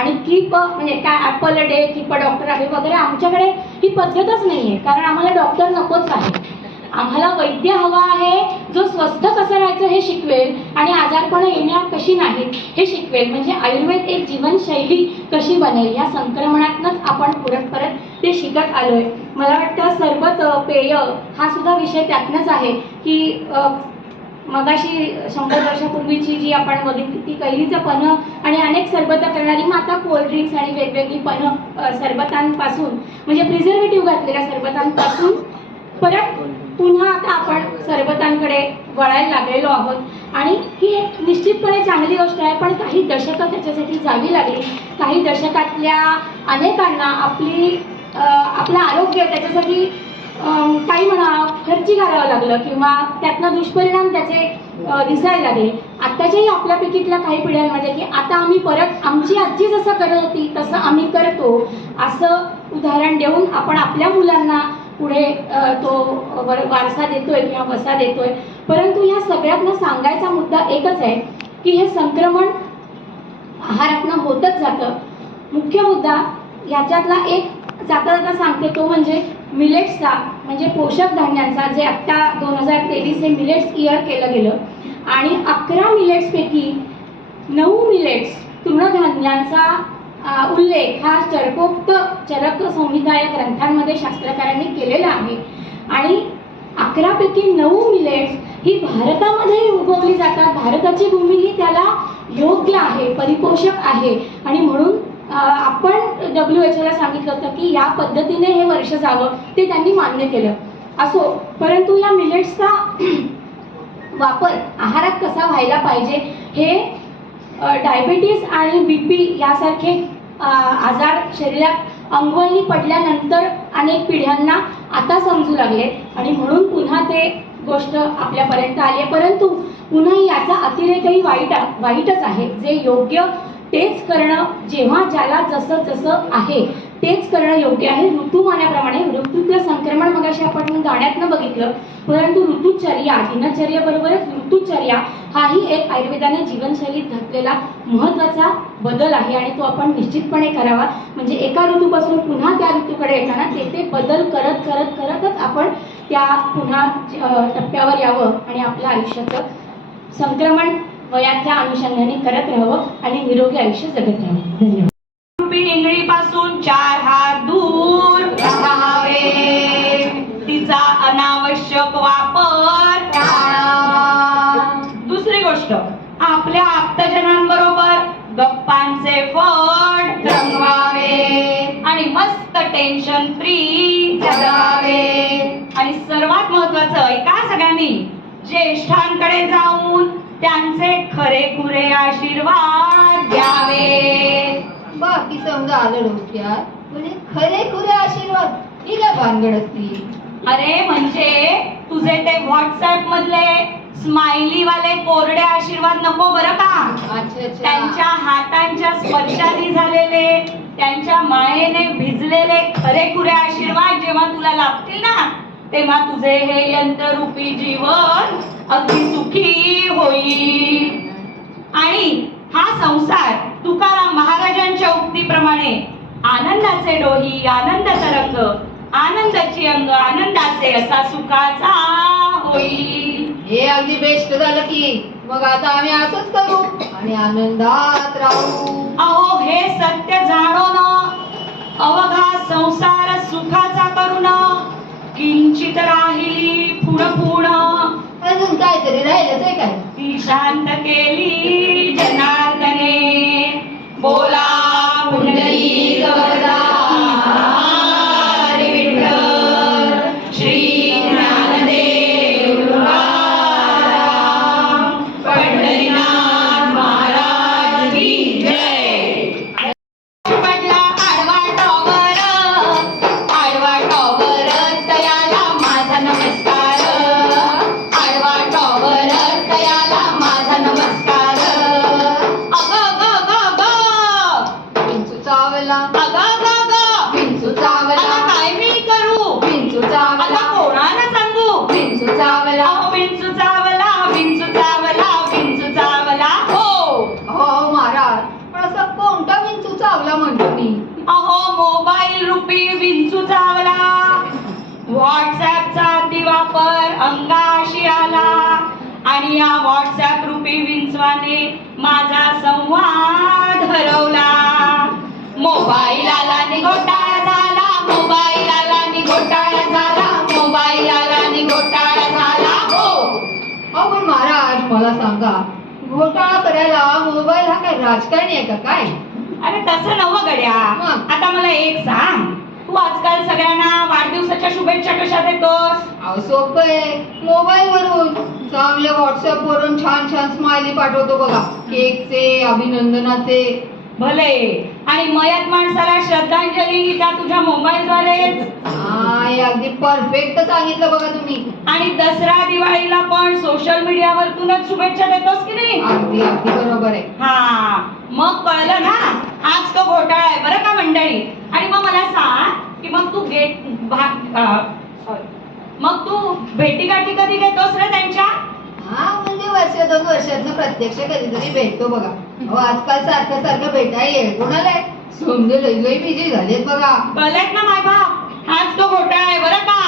आणि कीप म्हणजे काय apple a day, keep a doctor आहे वगैरे, आमच्याकडे ही पद्धतच नाही आहे, कारण आम्हाला डॉक्टर नकोच आहे. आम्हाला वैद्य हवा आहे जो स्वस्थ कसं राहायचं हे शिकवेल आणि आजारपणं येणार कशी नाहीत हे शिकवेल. म्हणजे आयुर्वेद एक जीवनशैली कशी बनेल या संक्रमणातनंच आपण परत ते शिकत आलोय. मला वाटतं सरबत, पेय हा सुद्धा विषय त्यातनंच आहे की मगाशी 100 वर्षापूर्वीची जी आपण बघितली ती कैरीचं पन्हं आणि अनेक सरबतं करणारी, मग आता कोल्ड्रिंक्स आणि वेगवेगळी पन्हं सरबतांपासून म्हणजे प्रिझर्वेटिव्ह घातलेल्या सरबतांपासून परत पुन्हा आता आपण सरबतांकडे वळायला लागलेलो आहोत. आणि ही एक निश्चितपणे चांगली गोष्ट आहे, पण काही दशकं त्याच्यासाठी जावी लागली. काही दशकातल्या अनेकांना आपलं आरोग्य त्याच्यासाठी काही म्हणा खर्ची घालावं लागलं किंवा त्यातनं दुष्परिणाम त्याचे दिसायला लागले. आत्ताच्याही आपल्यापैकीतल्या काही पिढ्यांमध्ये की आता आम्ही परत आमची आजी जसं करत होती तसं आम्ही करतो असं उदाहरण देऊन आपण आपल्या मुलांना पुढे तो वारसा देतोय किंवा वसा देतोय. परंतु ह्या सगळ्यातनं सांगायचा मुद्दा एकच आहे की हे संक्रमण आहारातनं होतच जातं. मुख्य मुद्दा ह्याच्यातला एक जाता सांगते तो म्हणजे मिलेट्सचा, म्हणजे पोषक धान्यांचा, जे आत्ता 2023 हे मिलेट्स इयर केलं गेलं आणि 11 मिलेट्सपैकी 9 मिलेट्स तृणधान्यांचा उल्लेख हा चरक संहिता या ग्रंथांमध्ये शास्त्रकारांनी केलेला आहे. आणि 11 पैकी 9 मिलेट्स ही भारतामध्ये उगवली जातात. भारताची भूमी ही त्याला योग्य आहे, परिपोषक आहे आणि म्हणून आपण WHO ला सांगितलं होतं की या पद्धतीने हे वर्ष जावं, ते त्यांनी मान्य केलं. असो, परंतु या मिलेट्सचा वापर आहारात कसा व्हायला पाहिजे हे डायबिटीस आणि BP यासारखे आजार शरीरात अंगवळणी पडल्यानंतर अनेक पिढ्यांना आता समजू लागले आणि म्हणून पुन्हा ते गोष्ट आपल्यापर्यंत आली आहे. परंतु पुन्हा याचा अतिरेकही वाईटच आहे. जे योग्य तेच करणं, जेव्हा ज्याला जसं आहे तेच करणं योग्य आहे. ऋतुमानाप्रमाणे ऋतूतलं संक्रमण मगाशी आपण गाण्यातनं बघितलं, परंतु ऋतुचर्या, दिनचर्येबरोबरच ऋतुचर्या हाही एक आयुर्वेदाने जीवनशैलीत घातलेला महत्त्वाचा बदल आहे आणि तो आपण निश्चितपणे करावा. म्हणजे एका ऋतूपासून पुन्हा त्या ऋतूकडे येताना ते बदल करतच आपण त्या पुन्हा टप्प्यावर यावं आणि आपल्या आयुष्याचं संक्रमण वयाच्या अनुषंगाने करत राहावं आणि निरोगी आयुष्य जगत राहावं. धन्यवाद. इंगळीपासून 4 हात दूर राहावे, तिचा अनावश्यक वापर टाळा. दुसरी गोष्ट, आपल्या आप्तजनांबरोबर गप्पांचे फड रंगवावे आणि मस्त टेन्शन फ्री जगावे. आणि सर्वात महत्वाचं ऐका सगळ्यांनी, ज्येष्ठांकडे जाऊन त्यांचे खरेखुरे आशीर्वाद द्यावे. बाकी समजा आलं डोक्यात, म्हणजे खरे आशीर्वाद ही काय भानगड असती? अरे म्हणजे तुझे ते व्हॉट्सअप मधले स्माइली वाले कोरडे आशीर्वाद नको बरं का. अच्छा त्यांच्या हातांच्या स्पर्शाने झालेले, त्यांच्या मायेने भिजलेले खरेखुरे आशीर्वाद जेव्हा तुला लाभतील ना, तेव्हा तुझे हे यंत्ररूपी जीवन अगदी सुखी होईल. आणि हा संसार तुकाराम महाराजांच्या उक्तीप्रमाणे आनंदाचे डोही, आनंद तरंग, आनंदाची अंग, आनंदाचे असा सुखाचा होईल. हे अगदी बेस्ट झालं की. मग आता आम्ही असंच करू आणि आनंदात राहू. अहो हे सत्य जाणून अवघा संसार सुखाचा करून किंचित राहिली पुढ अजून काहीतरी राहिलंच आहे काय? ती शांत केली जनार्दने. बोला पुंडलिक वरदा हरी विठ्ठल, श्री ज्ञानदेव तुकाराम, पंढरीनाथ महाराज की जय. पडला आडवा टॉवर तयाला माझा नमस्कार. आडवा टॉवर तयाला माझा नमस्कार. विंचू चावला, विंचू चावला. आता काय मी करू? विंचू आता चावला, कोणाला सांगू? विंचू चावला. अहो, विंचू चावला, विंचू चावला, विंचू चावला. हो हो महाराज, पण असा कोणता विंचू चावला म्हणतो मी? अहो मोबाईल रूपी विंचू चावला. व्हॉट्सअपचा अतिवापर अंगाशी आला आणि या व्हॉट्सअप रूपी विंचवाने माझा संवाद हरवला. मोबाईल आला नि घोटाळा झाला, मोबाईल आला नि घोटाळा झाला, मोबाईल आला नि घोटाळा झाला. हो अहो पण महाराज मला सांगा, घोटाळा करायला मोबाईल हा काय राजकारणी आहे का काय? अरे तसं नव्ह गड्या. मग? आता मला एक सांग, तू आजकाल सगळ्यांना वाढदिवसाच्या शुभेच्छा कशा देतोस? अहो सोपं आहे, मोबाईल वरून चांगले व्हॉट्सअप वरून छान छान स्माइली पाठवतो बघा, केकचे, अभिनंदनाचे. भले आणि मयत माणसाला श्रद्धांजली त्या तुझ्या मोबाईलद्वारेच. हे अगदी परफेक्ट सांगितलं बघा तुम्ही. आणि दसरा दिवाळीला पण सोशल मीडियावरतूनच शुभेच्छा देतोस की नाही? अगदी अगदी बरोबर आहे. हा मग कळलं ना, आज तो घोटाळा आहे बरं का मंडळी. आणि मग मला सांग की मग तू मग तू भेटीगाठी कधी घेतोस रे त्यांच्या? म्हणजे वर्ष 2 वर्षातनं प्रत्यक्ष कधीतरी भेटतो बघा. अहो आजकाल सारखं सारखं भेटायला कोणाला आहे? समजे लई बिझी झालेत बघा. कळत ना माय बाप, हाच तो घोटाळा आहे बरं का.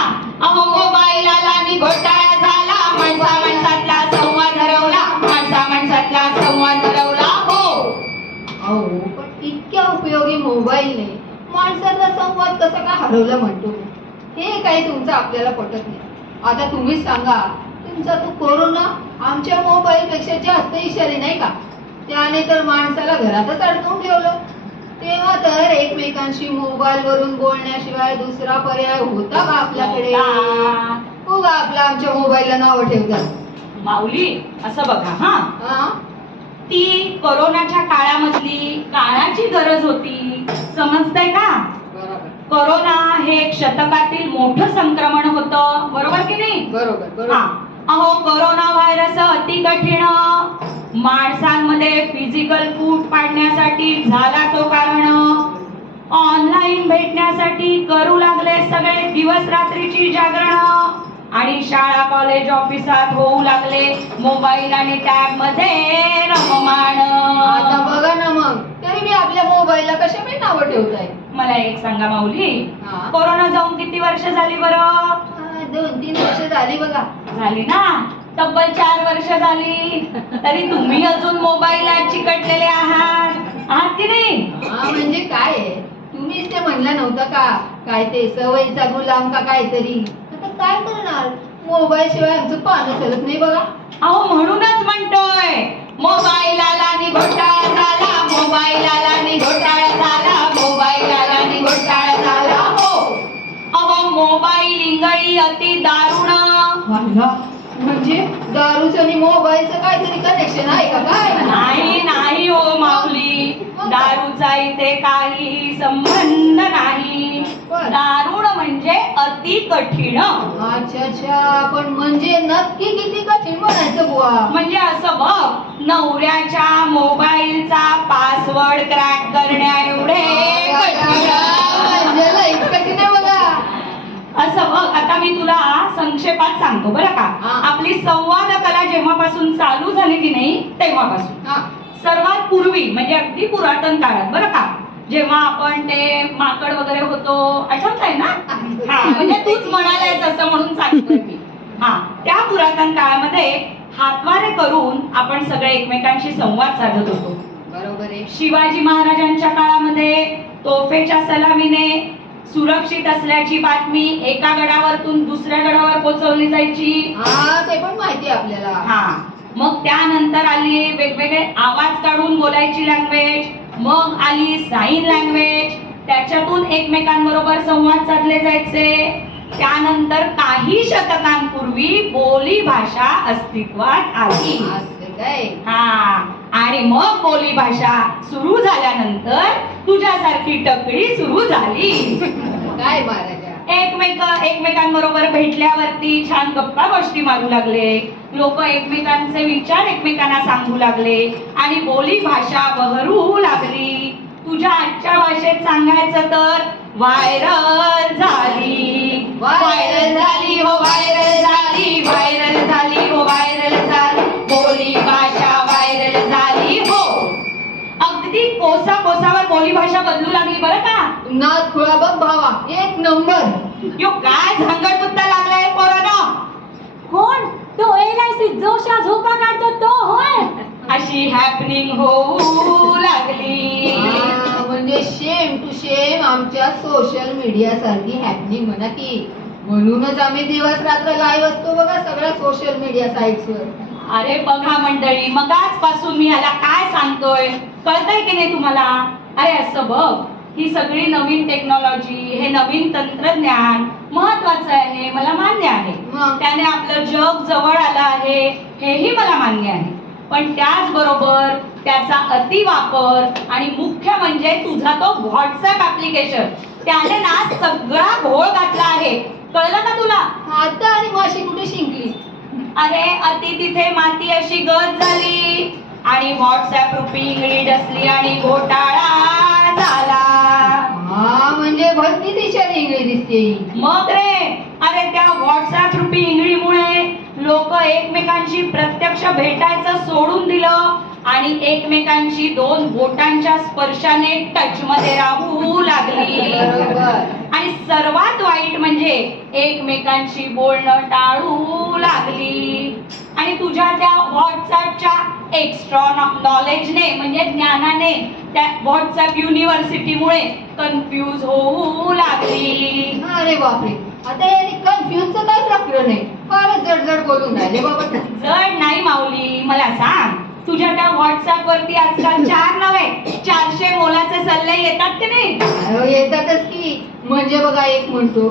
अहो मोबाईल आला आणि घोटाळा झाला, माणसा माणसातला संवाद हरवला, माणसा माणसातला संवाद हरवला. हो अहो पण इतक्या उपयोगी मोबाईलने माणसाचा संवाद कसा का हरवला म्हणतो, हे काही तुमचं आपल्याला पटत नाही. आता तुम्हीच सांगा, तुमचा तो कोरोना आमच्या मोबाईल पेक्षा जास्त इशारे नाही का? त्याने तर माणसाला घरातच अडकवून ठेवलं. तेव्हा तर एकमेकांशी मोबाईल वरून बोलण्याशिवाय दुसरा पर्याय होता का आपल्याकडे? उगा आपला आमच्या मोबाईलला नाव ठेवतात. माऊली असं बघा, हा ती कोरोनाच्या काळामधली काळाची गरज होती, समजतंय का? बरोबर कोरोना हे एक शतकातील मोठं संक्रमण होतं, बरोबर की नाही? बरोबर बरोबर. अहो कोरोना व्हायरस अति कठीण माणसांमध्ये फिजिकल फूट पाडण्यासाठी झाला तो कारण. ऑनलाईन भेटण्यासाठी करू लागले सगळे दिवस रात्रीची जागरण आणि शाळा कॉलेज ऑफिसात होऊ लागले मोबाईल आणि टॅब मध्ये रममाण. आता बघा ना, मग तरी मी आपल्या मोबाईलला कशा मी नावं ठेवताय? मला एक सांगा माऊली, हा. कोरोना जाऊन किती वर्ष झाली बरं? 2-3 वर्ष झाली बघा. झाली ना, तब्बल 4 वर्ष झाली. तरी तुम्ही अजून मोबाईलात चिकटलेले आहात की नाही? म्हणजे काय आहे, तुम्हीच ते म्हणलं नव्हतं का, काय ते सवयीचा गुलाम का काहीतरी. आता काय करणार, मोबाईल शिवाय आमचं पानं चालत नाही बघा. अहो म्हणूनच म्हणतोय, मोबाईल आला आणि घोटाळा झाला, मोबाईल आला आणि घोटाळा झाला, मोबाईल आला आणि घोटाळा झाला. हो अहो मोबाईल इंगळी अति दारुण. म्हणजे दारूचं आणि मोबाईलचं काहीतरी कनेक्शन आहे का काय? नाही नाही हो माऊली, दारूचा इथे काही संबंध नाही. बर. दारुण म्हणजे अति कठीण. अच्छा अच्छा, पण म्हणजे नक्की किती कठीण म्हणायचं बुवा? म्हणजे असं बघ, नवऱ्याच्या मोबाईलचा पासवर्ड क्रॅक करण्या एवढे कठीण. म्हणजे लईच कठीण आहे बघा. असं बघ, आता मी तुला संक्षेपात सांगतो बरं का. हा. आपली संवाद कला जेव्हापासून चालू झाली की नाही तेव्हापासून हा. सर्वात पूर्वी म्हणजे अगदी पुरातन काळात बरं का, जेव्हा आपण ते माकड वगैरे होतो, आठवतंय ना? हा, म्हणजे तूच म्हणालायस असं म्हणून सांगतोय मी. हा, त्या पुरातन काळामध्ये हातवारे करून आपण सगळे एकमेकांशी संवाद साधत होतो. बरोबर आहे. शिवाजी महाराजांच्या काळामध्ये तोफेच्या सलामीने सुरक्षित असल्याची बातमी एका गडावरतून दुसऱ्या गडावर पोहोचवली जायची. हा, ते पण माहिती आहे आपल्याला. हा, मग त्यानंतर आली वेगवेगळे आवाज काढून बोलायची लँग्वेज, मग आली साइन लँग्वेज, त्याच्यातून एकमेकांबरोबर संवाद साधले जायचे. त्यानंतर काही शतकांपूर्वी बोली भाषा अस्तित्वात आली. असं काय? हा, आणि मग बोली भाषा सुरू झाल्यानंतर तुझ्यासारखी टकरी सुरू झाली. काय महाराजा? एकमेकांबरोबर भेटल्यावरती छान गप्पा गोष्टी मारू लागले लोक, एकमेकांचे विचार एकमेकांना सांगू लागले आणि बोली भाषा बहरू लागली. तुझ्या आजच्या भाषेत सांगायचं तर व्हायरल झाली. व्हायरल झाली हो, व्हायरल झाली, व्हायरल झाली हो, व्हायरल झाली, बोली भाषा व्हायरल झाली हो. अगदी कोसावर बोली भाषा बदलू लागली बरं का. नाथ खुळा बघ भावा, एक नंबर. यो काय झंगड कुत्ता लागलाय पोरांनो. कोण? तो LIC जोशा झोपा काढतो तो होय? अशी हॅपनिंग होऊ लागली. म्हणजे शेम टू शेम आमच्या सोशल मीडिया सारखी हॅपनिंग म्हणा की. म्हणूनच आम्ही दिवस रात्र लाईव्ह असतो बघा सगळ्या सोशल मीडिया साईट्सवर. अरे बघा मंडळी, मग आजपासून मी ह्याला काय सांगतोय कळतंय की नाही तुम्हाला? अरे असं बघ, ही सगळी नवीन टेक्नॉलॉजी, हे नवीन तंत्रज्ञान महत्वाचं आहे, मला मान्य आहे. मग? त्याने आपलं जग जवळ आलं आहे, हेही मला मान्य आहे. पण त्याचबरोबर त्याचा अतिवापर आणि मुख्य म्हणजे तुझा तो व्हॉट्सअप ऍप्लिकेशन, त्याने ना सगळा घोळ घातला आहे. कळलं का तुला? आता आणि माशी कुठे शिंकली? अरे अति तिथे माती अशी गत झाली आणि व्हॉट्सअप रूपी इंगळी डसली आणि घोटाळा झाला. हा, म्हणजे भरती दिशेने इंगळी दिसते. मग रे, अरे त्या व्हॉट्सअप रूपी इंगळीमुळे लोक एकमेकांशी प्रत्यक्ष भेटायचं सोडून दिलं आणि एकमेकांशी दोन बोटांच्या स्पर्शाने टच मध्ये राहू लागली. बरोबर. आणि सर्वात वाईट म्हणजे एकमेकांशी बोलणं टाळू लागली. आणि तुझ्या त्या व्हॉट्सअपच्या एक्स्ट्रा नॉलेजने म्हणजे ज्ञानाने त्या व्हॉट्सअप युनिव्हर्सिटीमुळे कन्फ्यूज होऊ लागली. अरे बापरे, आता याने कन्फ्युजचं काय प्रकरण आहे? फारच जडजड बोलून राहिले बाबा. जड नाही माऊली, मला सांग, तुझ्या त्या व्हॉट्सअप वरती आजकाल 4 नव्हे 400 मोलाचे सल्ले येतात की नाही? अहो, येतातच की. म्हणजे बघा, एक म्हणतो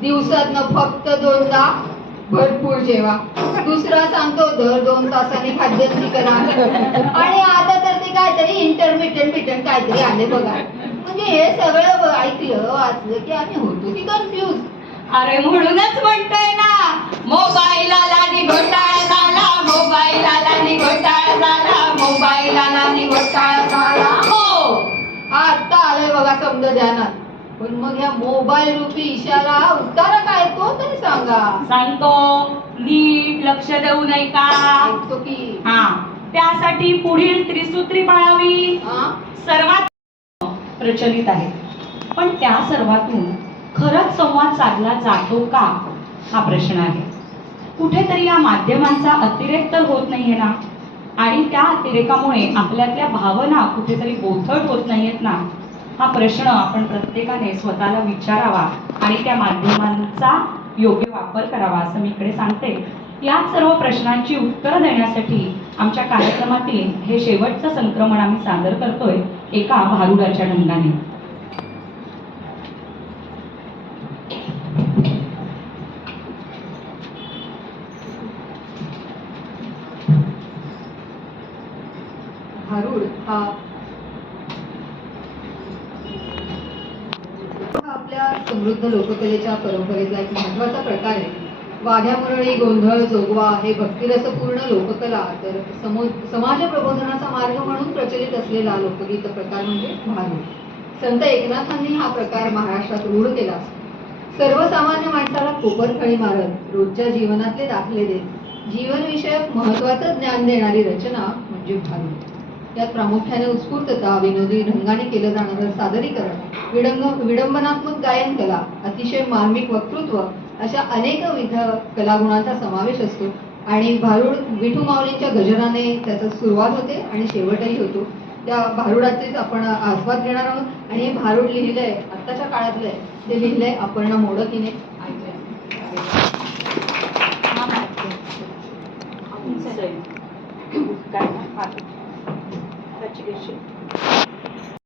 दिवसातनं फक्त 2दा भरपूर जेवा, दुसरा सांगतो दर 2 तासांनी खाद्यस्ती करा, आणि आता तर ते काहीतरी इंटरमिटंट काहीतरी आले बघा. म्हणजे हे सगळं ऐकलं वाचलं की आम्ही होतो की कन्फ्यूज. अरे म्हणूनच म्हणतोय ना, मोबाईल आला नि घोटाळा झाला, मोबाईल आला नि घोटाळा झाला, मोबाईल आला नि घोटाळा झाला हो. आता आलंय बघा समजा ध्यानात. पण मग ह्या मोबाईल रूपी ईशाला उत्तर काय तो तरी सांगा. सांगतो, नीट लक्ष देऊ नये का? ऐकतो की. हा, त्यासाठी पुढील त्रिसूत्री पाळावी. हा? सर्वात प्रचलित आहे, पण त्या सर्वातून खरंच संवाद साधला जातो का हा प्रश्न आहे. कुठेतरी या माध्यमांचा अतिरेक तर होत नाहीये ना, आणि त्या अतिरेकामुळे आपल्यातल्या भावना कुठेतरी बोथट होत नाहीयेत ना, हा प्रश्न आपण प्रत्येकाने स्वतःला विचारावा आणि त्या माध्यमांचा योग्य वापर करावा असं मी इकडे सांगते. या सर्व प्रश्नांची उत्तरं देण्यासाठी आमच्या कार्यक्रमातील हे शेवटचं संक्रमण आम्ही सादर करतोय एका भारुडाच्या ढंगाने. भारूड हा आपल्या असलेल्या समृद्ध लोककलेच्या परंपरेचा एक महत्त्वाचा प्रकार आहे. वाघ्यामुरळी, गोंधळ, जोगवा हे भक्तिरसपूर्ण लोककला, तर समाज प्रबोधनाचा मार्ग म्हणून प्रचलित असलेला लोकगीत प्रकार म्हणजे भारुड. संत एकनाथांनी हा प्रकार महाराष्ट्रात रूढ केला. सर्वसामान्य माणसाला कोपरखळी मारत रोजच्या जीवनातले दाखले देत जीवनविषयक महत्त्वाचं ज्ञान देणारी रचना म्हणजे भारुड. यात प्रामुख्याने उत्स्फूर्तता, विनोदी ढंगाने केलं जाणारं सादरीकरण, विडंबनात्मक गायन कला, अतिशय मार्मिक वक्तृत्व अशा अनेकविध कलागुणांचा समावेश असतो. आणि भारुड विठू माऊलींच्या गजराने त्याचा सुरुवात होते आणि शेवटही होतो. त्या भारुडाचेच आपण आस्वाद घेणार आहोत. आणि हे भारुड लिहिलंय आत्ताच्या काळातलं आहे, ते लिहिलंय अपर्णा मोडकीने. काय